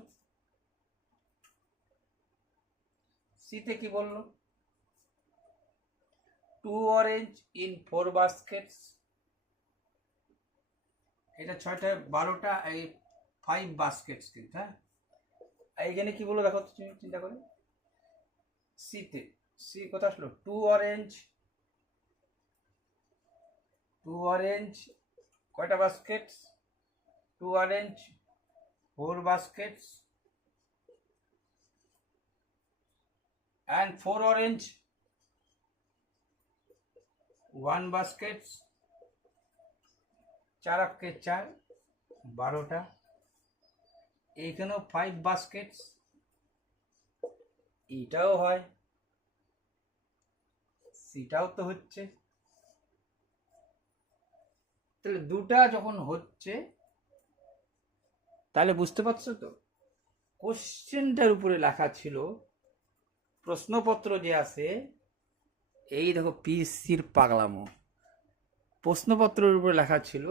সিতে কি বললো? 2 orange in 4 baskets, এটা 6টা 12টা এই 5 baskets কিন্তু, হ্যাঁ এইখানে কি বলো দেখো তুমি চিন্তা করে, সিতে সি কথা আসলো, টু অরেঞ্জ কয়টা Vazquez, 2 orange 4 baskets and 4 orange 1 baskets, 4 আটকে 4 12টা। এইখানেও 5 baskets, এটাও হয়, সেটাও তো হচ্ছে। তাহলে দুটা যখন হচ্ছে তাহলে বুঝতে পারছো তো কোশ্চেনটার উপরে লেখা ছিল, প্রশ্নপত্র যে আছে, এই দেখো পিসির পাগলামো, প্রশ্নপত্রের উপরে লেখা ছিল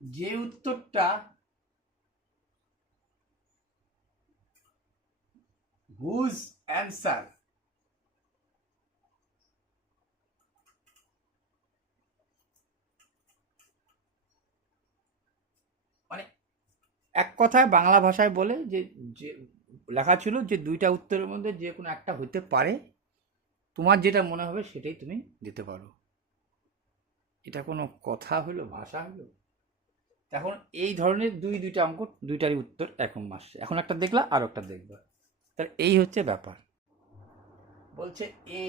যে উত্তরটা হুজ অ্যান্সার, মানে এক কথায় বাংলা ভাষায় বলে যে যে লেখা ছিল যে দুইটা উত্তরের মধ্যে যে কোনো একটা হতে পারে, তোমার যেটা মনে হবে সেটাই তুমি দিতে পারো। এটা কোনো কথা হলো, ভাষা হলো? এখন এই ধরনের দুইটা অঙ্ক, দুইটারই উত্তর এখন আসছে, এখন একটা দেখলা আর একটা দেখবা, তাহলে এই হচ্ছে ব্যাপার। বলছে এ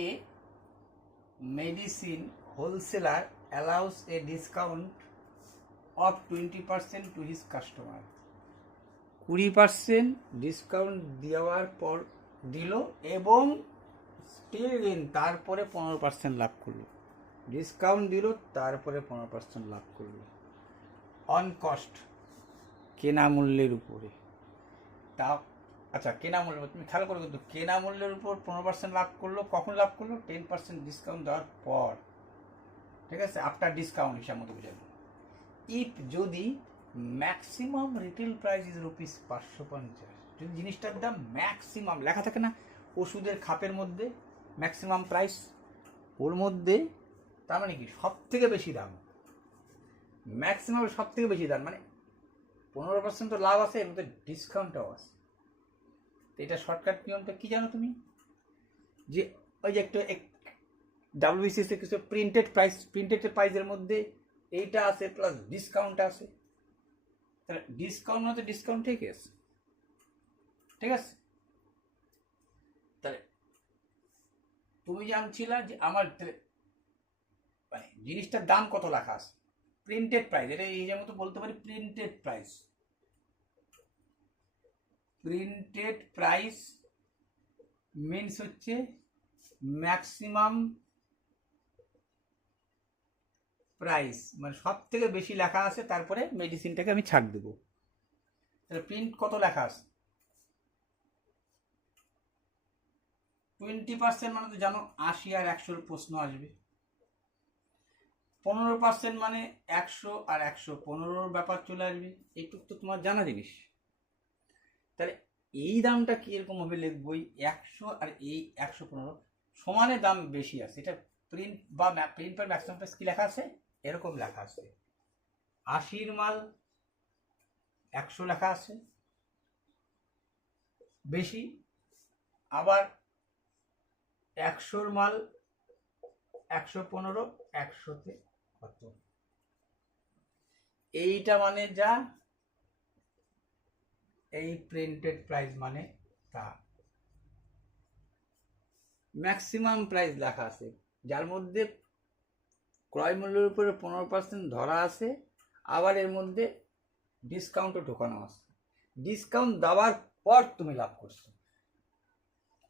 medicine wholesaler allows A discount of 20% to his customer. 20% discount দেওয়ার পর দিল এবং স্টিল তারপরে 15% লাভ করলো, ডিসকাউন্ট দিল তারপরে 15% লাভ করলো অন কস্ট, কেনা মূল্যের উপরে। তা আচ্ছা, কেনা মূল্য তুমি খেয়াল করো কিন্তু, কেনা মূল্যের উপর 15% লাভ করলো, কখন লাভ করলো? 10% ডিসকাউন্ট দেওয়ার পর, ঠিক আছে, আফটার ডিসকাউন্ট হিসাব মতো বুঝালো। ইফ যদি ম্যাক্সিমাম রিটেল প্রাইস ইজ ₹550, যদি জিনিসটার দাম ম্যাক্সিমাম লেখা থাকে না ওষুধের খাপের মধ্যে ম্যাক্সিমাম প্রাইস, ওর মধ্যে তার মানে কি সব থেকে বেশি দাম, ম্যাক্সিমাম সব থেকে বেশি দাম, মানে 15% তো লাভ আছে, এর মধ্যে ডিসকাউন্টটাও আছে। তো এটা শর্টকাট নিয়মটা কি জানো তুমি, যে ওই যে একটু ডাব্লিউবিসিএস কিছু প্রিন্টেড প্রাইসের মধ্যে এইটা আছে প্লাস ডিসকাউন্ট আছে, তাহলে ডিসকাউন্ট হতে ডিসকাউন্ট ঠিক আছে, ঠিক আছে। তাহলে তুমি জানছিলা যে আমার মানে জিনিসটার দাম কত লেখা আছে, প্রিন্টেড প্রাইস, এটা এই যে মতো বলতে পারি printed price, printed price means হচ্ছে ম্যাক্সিমাম প্রাইস, মানে সব থেকে বেশি লেখা আছে, তারপরে মেডিসিনটাকে আমি ছাড় দেবো। তাহলে প্রিন্ট কত লেখা আছে? 20% মানে তো জানো 80 আর 100 প্রশ্ন আসবে, 15% মানে 100 আর 115 ব্যাপার চলে আসবে, এইটুকু তো তোমার জানা জিনিস। তাহলে এই দামটা কিরকম হবে লিখবো, 100 আর এই 115 সমানে দাম বেশি আছে, এটা প্রিন্ট বা প্রিন্ট পার ম্যাক্সিমাম প্রাইস কি লেখা আছে, এরকম লেখা আছে, 80 মাল 100 লেখা আছে বেশি, আবার 100 মাল 115, 100তে কত, এইটা মানে যা, এই প্রিন্টেড প্রাইস মানে তা, ম্যাক্সিমাম প্রাইস লেখা আছে, যার মধ্যে ক্রয় মূল্যের উপরে 15% ধরা আছে, আবার এর মধ্যে ডিসকাউন্টও ঢোকানো আছে, ডিসকাউন্ট দেওয়ার পর তুমি লাভ করছো,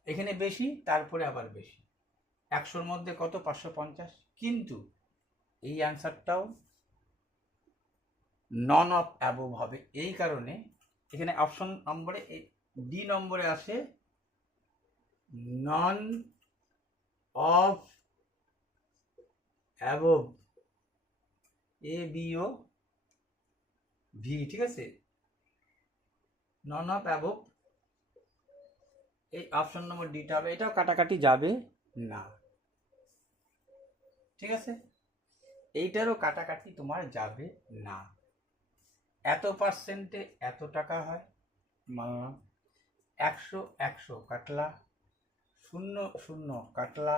এখানে বেশি তারপরে আবার বেশি, 100-র মধ্যে কত 550, কিন্তু এই অ্যান্সারটাও নন অফ অ্যাবোভ হবে, এই কারণে এখানে অপশন নম্বরে ডি নম্বরে আসে none of above, above, ঠিক আছে, নন অফ অ্যাবভ, এই অপশন নম্বর ডিটা হবে। এটাও কাটাকাটি যাবে না, ঠিক আছে, এইটারও কাটাকাটি তোমার যাবে না। এত পার্সেন্টে এত টাকা হয়, মানলাম 100 100 কাটলা, 0 0 কাটলা,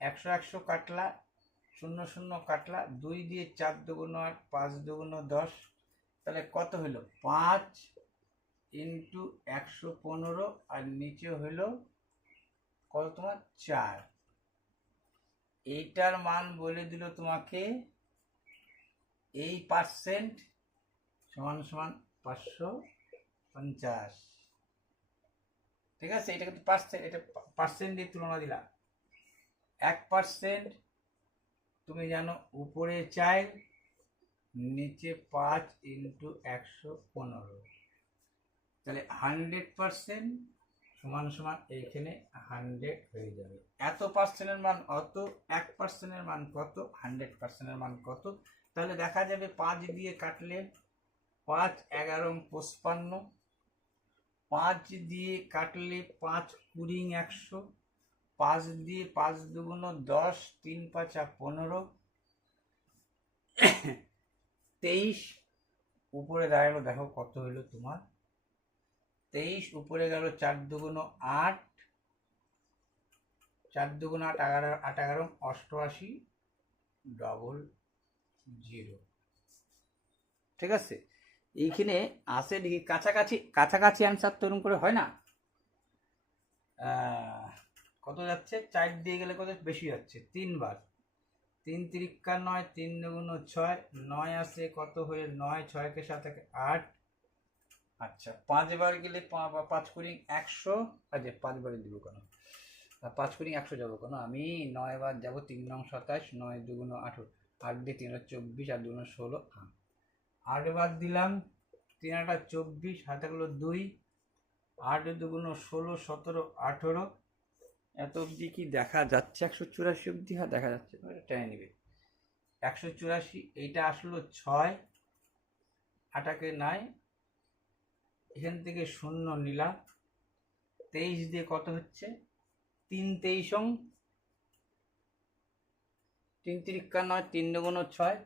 100 100 কাটলা, 0 0 কাটলা, 2 দিয়ে 4 দুগুণ 8, 5 দুগুণ 10, তাহলে কত হলো 5 ইন্টু 115, আর নিচে হলো কত তোমার 4। এইটার মান বলে দিল তোমাকে, এই পার্সেন্ট সমান সমান 550, ঠিক আছে, এটা কিন্তু পার্সেন্ট, এটা পার্সেন্ট দিয়ে তুলনা দিলাম। 1% তুমি জানো উপরে 4, নিচে 5 ইন্টু 115, তাহলে 100% সমান সমান এইখানে 100 হয়ে যাবে। এত পার্সেন্টের মান অত, 1%-এর মান কত, 100%-এর মান কত, তাহলে দেখা যাবে 5 দিয়ে কাটলে 5 11 55, 5 দিয়ে কাটলে 5 20 100, 5 দিয়ে 5 দুগুণ 10, 3 5 15, 23 উপরে দাঁড়ালো, দেখো কত হইলো তোমার 23, উপরে গেল 4 দুগুণ 8, 4 দুগুণ 8 11 8 11 88 00, ঠিক আছে। এইখানে আসে দেখি কাছাকাছি কাছাকাছি অ্যান্সার তো এরকম করে হয় না। কত যাচ্ছে, 4 দিয়ে গেলে কত বেশি যাচ্ছে, 3 বার, 3 তিরিক্কা 9, 3 দুগুণ 6, 9 আসে কত হয়ে 9, 6 কে 7 8, আচ্ছা 5 বার গেলে 5 কুড়ি 100, আচ্ছা 5 বারে দিব কেন, 5 কুড়ি 100 যাবো কেন, আমি 9 বার যাবো, 3 নং 27, 9 দুগুণ 18, 8 দিয়ে 3 24, 8 দুগুণ 16, 8 বার দিলাম, 3 8 24, হাতে গেলো 2, 8 দুগুণ 16 17 18, এত অবধি কি দেখা যাচ্ছে 184 অবধি, হ্যাঁ দেখা যাচ্ছে, টেনে নিবে 184, এইটা আসলো 6, 8কে নাই, এখান থেকে 0 নিলাম, 23 দিয়ে কত হচ্ছে 3 23, 3 তিরিক্কা 9, 3 দুগুণ 6,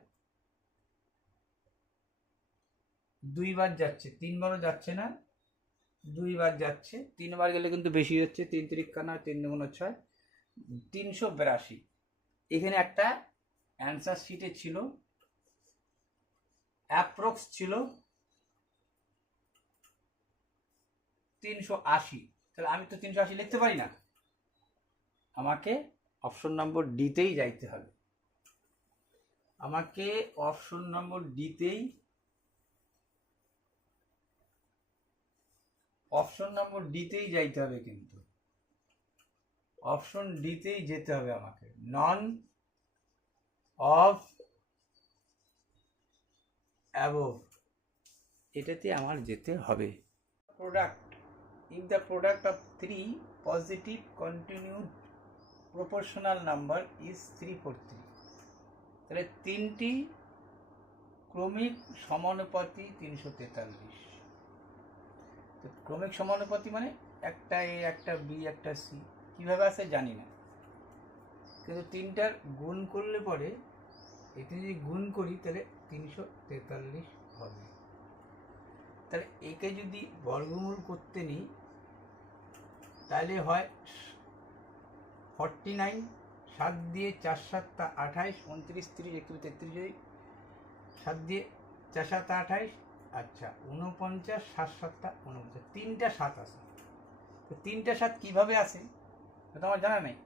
2 বার যাচ্ছে, 3 বারও যাচ্ছে না, 2 বার যাচ্ছে, 3 বার গেলে কিন্তু বেশি হচ্ছে, 3 তিরিক্কা 9, 3 দুগুণ 6, 382। এখানে একটা অ্যান্সার শিটে ছিল, অ্যাপ্রক্স ছিল 380, তাহলে আমি তো 380 লিখতে পারি না, আমাকে অপশন নম্বর ডিতেই যাইতে হবে, আমাকে অপশন নম্বর ডিতেই, অপশন নম্বর ডিতেই যাইতে হবে, কিন্তু অপশন ডিতেই যেতে হবে আমাকে, নন অফ অ্যাবভ, এটাতে আমার যেতে হবে। Product, if the product of 3 positive continued proportional number is 343, তাহলে 3টি ক্রমিক সমানুপাতি 343, তো ক্রমিক সমানুপাতি মানে একটা এ একটা বি একটা সি, কীভাবে আসে জানি না, কিন্তু 3টার গুণ করলে পরে, এটি যদি গুণ করি তাহলে 343 হবে। তাহলে একে যদি বর্গমূল করতে নিই তাহলে হয় 49, 7 দিয়ে 4 7 28, 29 30 31 33, যদি 7 দিয়ে 4 7 28, আচ্ছা 49, 7 7 49, 3টা 7 আসে, তো 3টা 7 কীভাবে আসে সেটা আমার জানা নেই।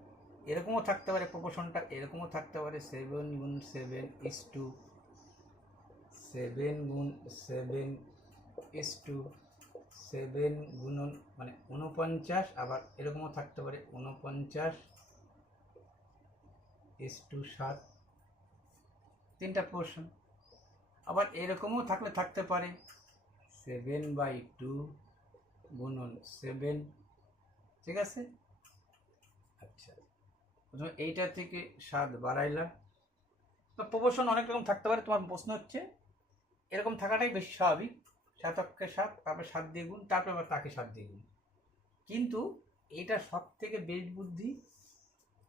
এরকমও থাকতে পারে, প্রপোর্শনটা এরকমও থাকতে পারে, 7 গুণ 7 is to 7 গুণ 7 is to 7 গুণন মানে 49, আবার এরকমও থাকতে পারে 49 is to 7, 3টা পোর্শন। আবার এরকমও থাকতে পারে 7/2 গুণন 7, ঠিক আছে। আচ্ছা প্রথমে এইটা থেকে 7 বাড়াইলাম, তো প্রপোর্শন অনেক রকম থাকতে পারে, তোমার প্রশ্ন হচ্ছে এরকম থাকাটাই বেশি স্বাভাবিক, 7 7, তারপরে 7 দিয়ে গুণ, তারপরে আবার তাকে 7 দিয়ে গুণ। কিন্তু এটা সব থেকে বেস্ট বুদ্ধি।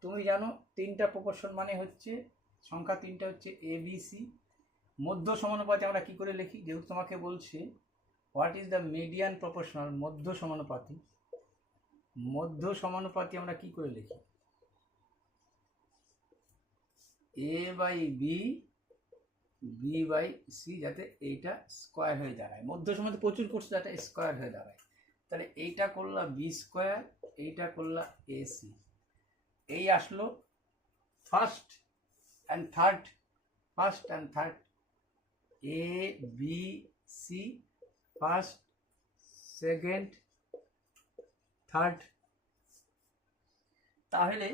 তুমি জানো 3টা প্রপোর্শন মানে হচ্ছে সংখ্যা 3টা হচ্ছে এ বি সি। মধ্য সমানুপাতে আমরা কি করে লিখি, যেহেতু তোমাকে বলছে what is the median proportional, মধ্য সমানুপাতি। মধ্য সমানুপাতি আমরা কি করে লিখি, A by B, B by C, যাতে এইটা স্কোয়ার হয়ে দাঁড়ায়। মধ্য সমানুপাতি প্রচুর করছে যাতে স্কোয়ার হয়ে দাঁড়ায়। তাহলে এইটা করলা বি স্কোয়ার, এইটা করলা এ সি। এই আসলো first and third, A B C, first second third. তাহলে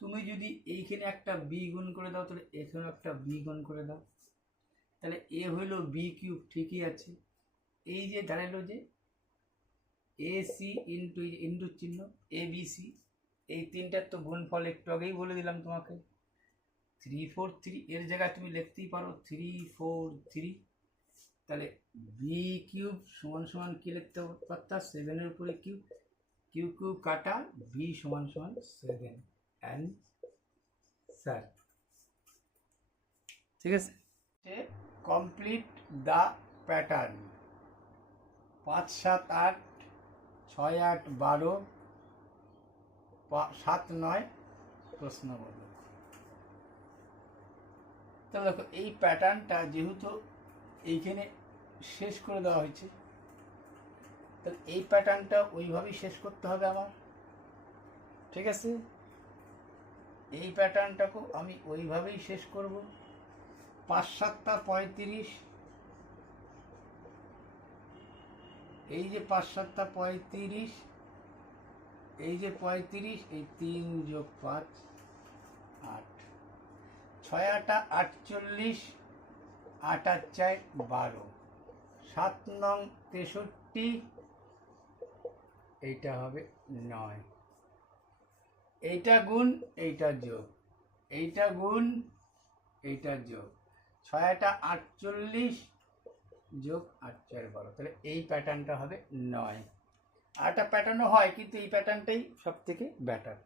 তুমি যদি এইখানে একটা বি গুণ করে দাও, তাহলে এখানে একটা বি গুণ করে দাও, তাহলে এ হইল বি কিউব, ঠিকই আছে। এই যে দাঁড়ালো যে এ সি ইন্টু চিহ্ন এ বি সি, এই 3টার তো গুণফল একটু আগেই বলে দিলাম তোমাকে, 3 4 3। এর জায়গায় তুমি লিখতেই পারো 3 4 3। তাহলে বি কিউব সমান সমান কি লিখতে পারতাম, 7-এর উপরে কিউব, কিউব কিউব কাটা, বি সমান সমান 7 অ্যান্সার। ঠিক আছে, কমপ্লিট দ্য প্যাটার্ন। 5 7 8, 6 8 12, 7 9 প্রশ্ন বলো। তাহলে দেখো এই প্যাটার্নটা যেহেতু এইখানে শেষ করে দেওয়া হয়েছে, তাহলে এই প্যাটার্নটা ওইভাবেই শেষ করতে হবে আমার। ঠিক আছে, এই প্যাটার্নটাকেও আমি ওইভাবেই শেষ করব। 5 7 35, এই যে 5 7 35, এই যে 35, এই 3 যোগ 5 8, 6 8 48, 8 8 4 12, 7 9 63, এইটা হবে 9। এইটা গুণ, এইটা যোগ, এইটা গুণ, এইটা যোগ, 6 8 48 যোগ 8 4 12, তাহলে এই প্যাটার্নটা হবে 9। আরেকটা প্যাটার্নও হয়, কিন্তু এই প্যাটার্নটাই সব থেকে better.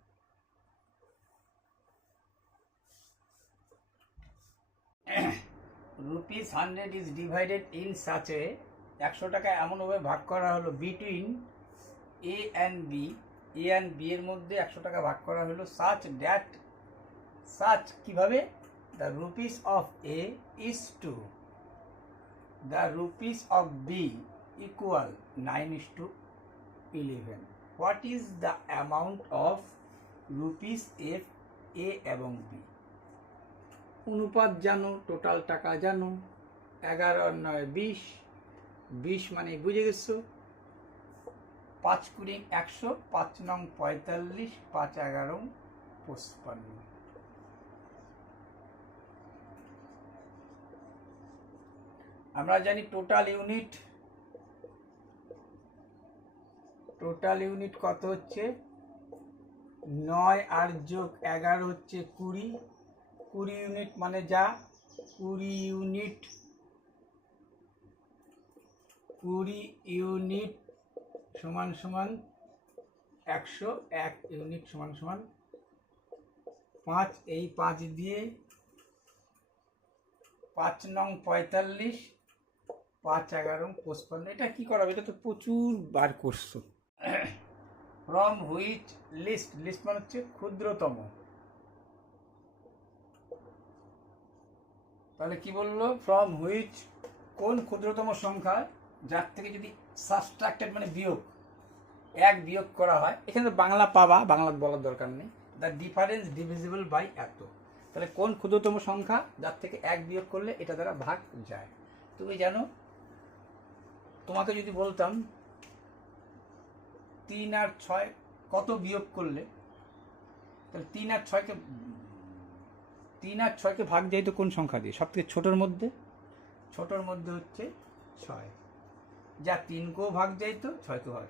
Rupees 100 is divided in such a, 100 টাকা এমনভাবে ভাগ করা হলো between A and B, A and B এর মধ্যে 100 টাকা ভাগ করা হলো, সাচ দ্যাট, সাচ কিভাবে, the rupees of A is to the rupees of B equal 9:11। What is the amount of rupees of A এবং বি। অনুপাত জানো, টোটাল টাকা জানো, 11 আর 9 20, 20 মানে বুঝে গেছো, 5 কুড়ি 100, 5 নং 45, 5 11 55। আমরা জানি টোটাল ইউনিট কত হচ্ছে, 9 আর যোগ 11 হচ্ছে 20, 20 ইউনিট মানে যা 20 ইউনিট সমান সমান 100, 1 ইউনিট সমান সমান 5। এই 5 দিয়ে 5 নং 45, 5 11 55। এটা কি করা হবে, এটা তো প্রচুর বার করছো। ফ্রম হুইচ লিস্ট, লিস্ট মানে হচ্ছে ক্ষুদ্রতম। তাহলে কি বললো, ফ্রম হুইচ কোন ক্ষুদ্রতম সংখ্যা যার থেকে যদি সাবট্রাক্টেড মানে বিয়োগ, 1 বিয়োগ করা হয়, এখানে তো বাংলা পাবা, বাংলা বলার দরকার নেই, দ্য ডিফারেন্স ডিভিজিবল বাই এত। তাহলে কোন ক্ষুদ্রতম সংখ্যা যার থেকে 1 বিয়োগ করলে এটা দ্বারা ভাগ যায়। তুমি জানো, তোমাকে যদি বলতাম 3 আর 6 কত বিয়োগ করলে, তাহলে 3 আর 6কে ভাগ যায় তো কোন সংখ্যা দিয়ে, সব থেকে ছোটোর মধ্যে হচ্ছে 6, যা 3কেও ভাগ যায় তো 6কেও ভাগ।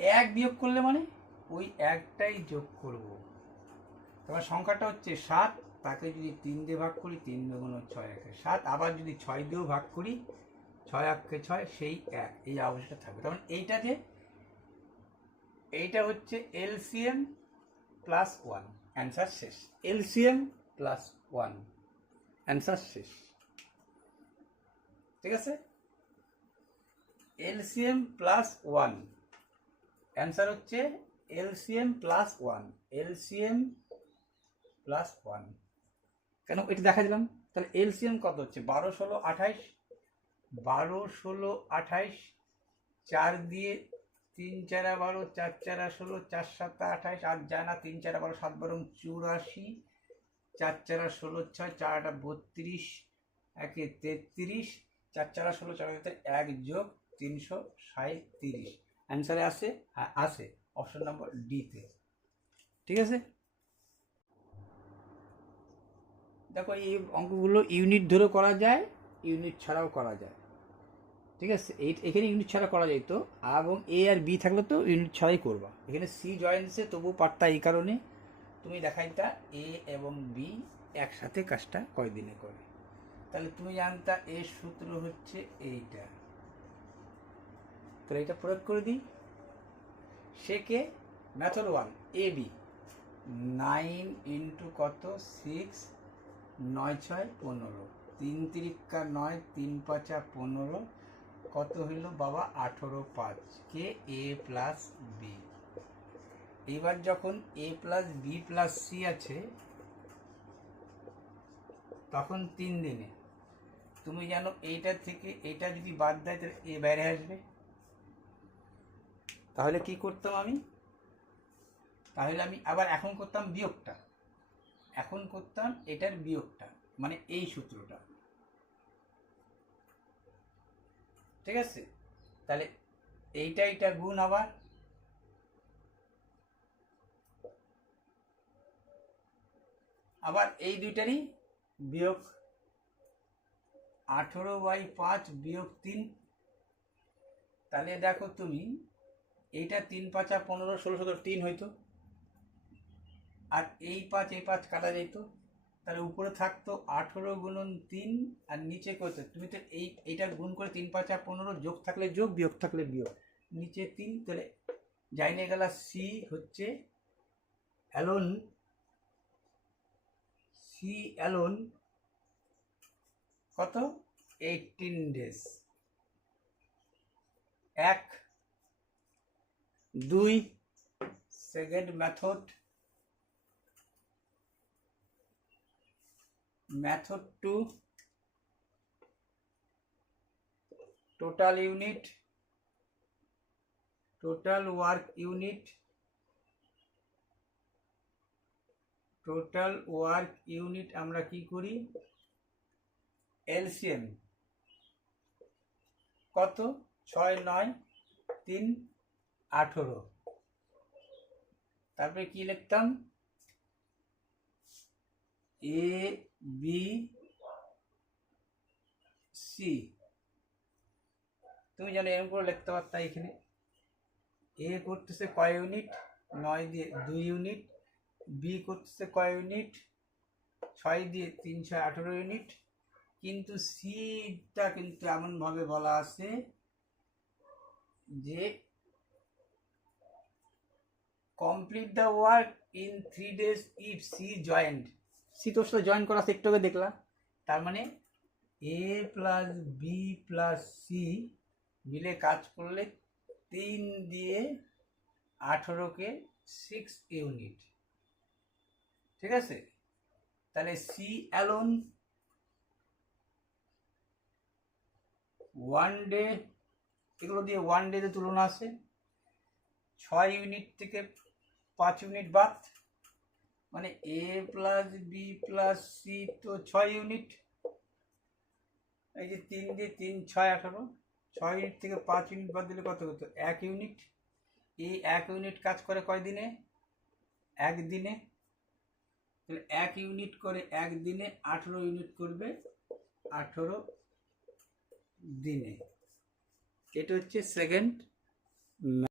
1 বিয়োগ করলে মানে ওই একটাই যোগ করব, তোমার সংখ্যাটা হচ্ছে 7, তাকে যদি 3 দিয়ে ভাগ করি, 3 দুগুণ 6 একে 7, আবার যদি 6 দিয়েও ভাগ করি, 6 একে 6, সেই 1, এই অবস্থা থাকবে। তখন এইটা হচ্ছে এলসিএম প্লাস 1, অ্যান্সার শেষ। এলসিএম প্লাস 1, অ্যান্সার শেষ। ঠিক আছে, এলসিএম প্লাস 1, অ্যান্সার হচ্ছে এলসিএম প্লাস 1, এলসিএম প্লাস 1। কেন এটা দেখা দিলাম? তাহলে এলসিএম কত হচ্ছে? 12 16 28, 12 16 28, 4 দিয়ে 3 4 12, 4 4 16, 4 7 28, 8 যায় না, 3 4 12, 7 12 84, 4 4 16 6, 4 8 32, 1 33, 4 4 16, 4 1 যোগ 337। অ্যান্সারে আসে, হ্যাঁ আসে, অপশন নম্বর ডিতে। ঠিক আছে, দেখো এই অঙ্কগুলো ইউনিট ধরে করা যায়, ইউনিট ছাড়াও করা যায়। ঠিক আছে, এখানে ইউনিট ছাড়া করা যায় তো, এবং এ আর বি থাকলে তো ইউনিট ছাড়াই করবা। এখানে সি জয়েন্টসে তবু পার্টটা এই কারণে তুমি দেখাইতা এ এবং বি একসাথে কাজটা কয়দিনে করে। তাহলে তুমি জানতা এর সূত্র হচ্ছে এইটা, তাহলে এটা প্রয়োগ করে দিই। সেকে মেথড 1 এ বি 9 ইন্টু কত 6, 9 6 15, 3 3 9, 3 5 15, কত হইল বাবা 18 5, কে এ প্লাস বি। এইবার যখন A plus B plus C আছে, তখন 3 দিনে তুমি জানো এইটা থেকে এইটা যদি বাদ দেয় তাহলে এ বাইরে আসবে। তাহলে কি করতাম আমি? তাহলে আমি আবার এখন করতাম বিয়োগটা, এখন করতাম এটার বিয়োগটা, মানে এই সূত্রটা। ঠিক আছে, তাহলে এইটা গুণ, আবার এই দুইটারই বিয়োগ, 18/5 বিয়োগ 3। তাহলে দেখো তুমি এইটা 3 5 15, 16 17 3 হইতো, আর এই 5 কাটা যেত, তাহলে উপরে থাকতো 18 গুণন 3, আর নিচে কত? তুমি তো এইটা গুণ করে 3 5 15, যোগ থাকলে যোগ, বিয়োগ থাকলে বিয়োগ, নিচে 3। তাহলে জাইনে গেল সি হচ্ছে অ্যালোন, সি অ্যালোন কত 18 days. 1 2 second method, method 2 total unit, total work unit, total work unit আমরা কি করি? এলসিএম কত 6 9 3 18, তারপরে কি লিখতাম? এ বি সি, তুমি জানো এরকম করে লিখতে পারতা। এখানে এ করতেছে কয় ইউনিট? 9 দিয়ে 2 ইউনিট। বি করতেছে কয় ইউনিট? 6 দিয়ে 3 6 18 ইউনিট। কিন্তু সিটা কিন্তু এমনভাবে বলা আছে যে complete the work in 3 days if C joint. C তোর সাথে জয়েন করা একটু আগে দেখলাম, তার মানে A plus B plus C মিলে কাজ করলে 3 দিয়ে 18কে 6 ইউনিট। ঠিক আছে, তাহলে সি অ্যালোন 1 ডে, এগুলো দিয়ে 1 ডেতে তুলনা আছে। 6 ইউনিট থেকে 5 ইউনিট বাদ, মানে A plus B plus C তো 6 ইউনিট। এই যে 3 দিয়ে 3 6 18, 6 ইউনিট থেকে 5 ইউনিট বাদ দিলে কত হতো? 1 ইউনিট। এই 1 ইউনিট কাজ করে কয় দিনে? 1 দিনে। তাহলে 1 ইউনিট করে 1 দিনে, 18 ইউনিট করবে 18 দিনে। এটা হচ্ছে সেকেন্ড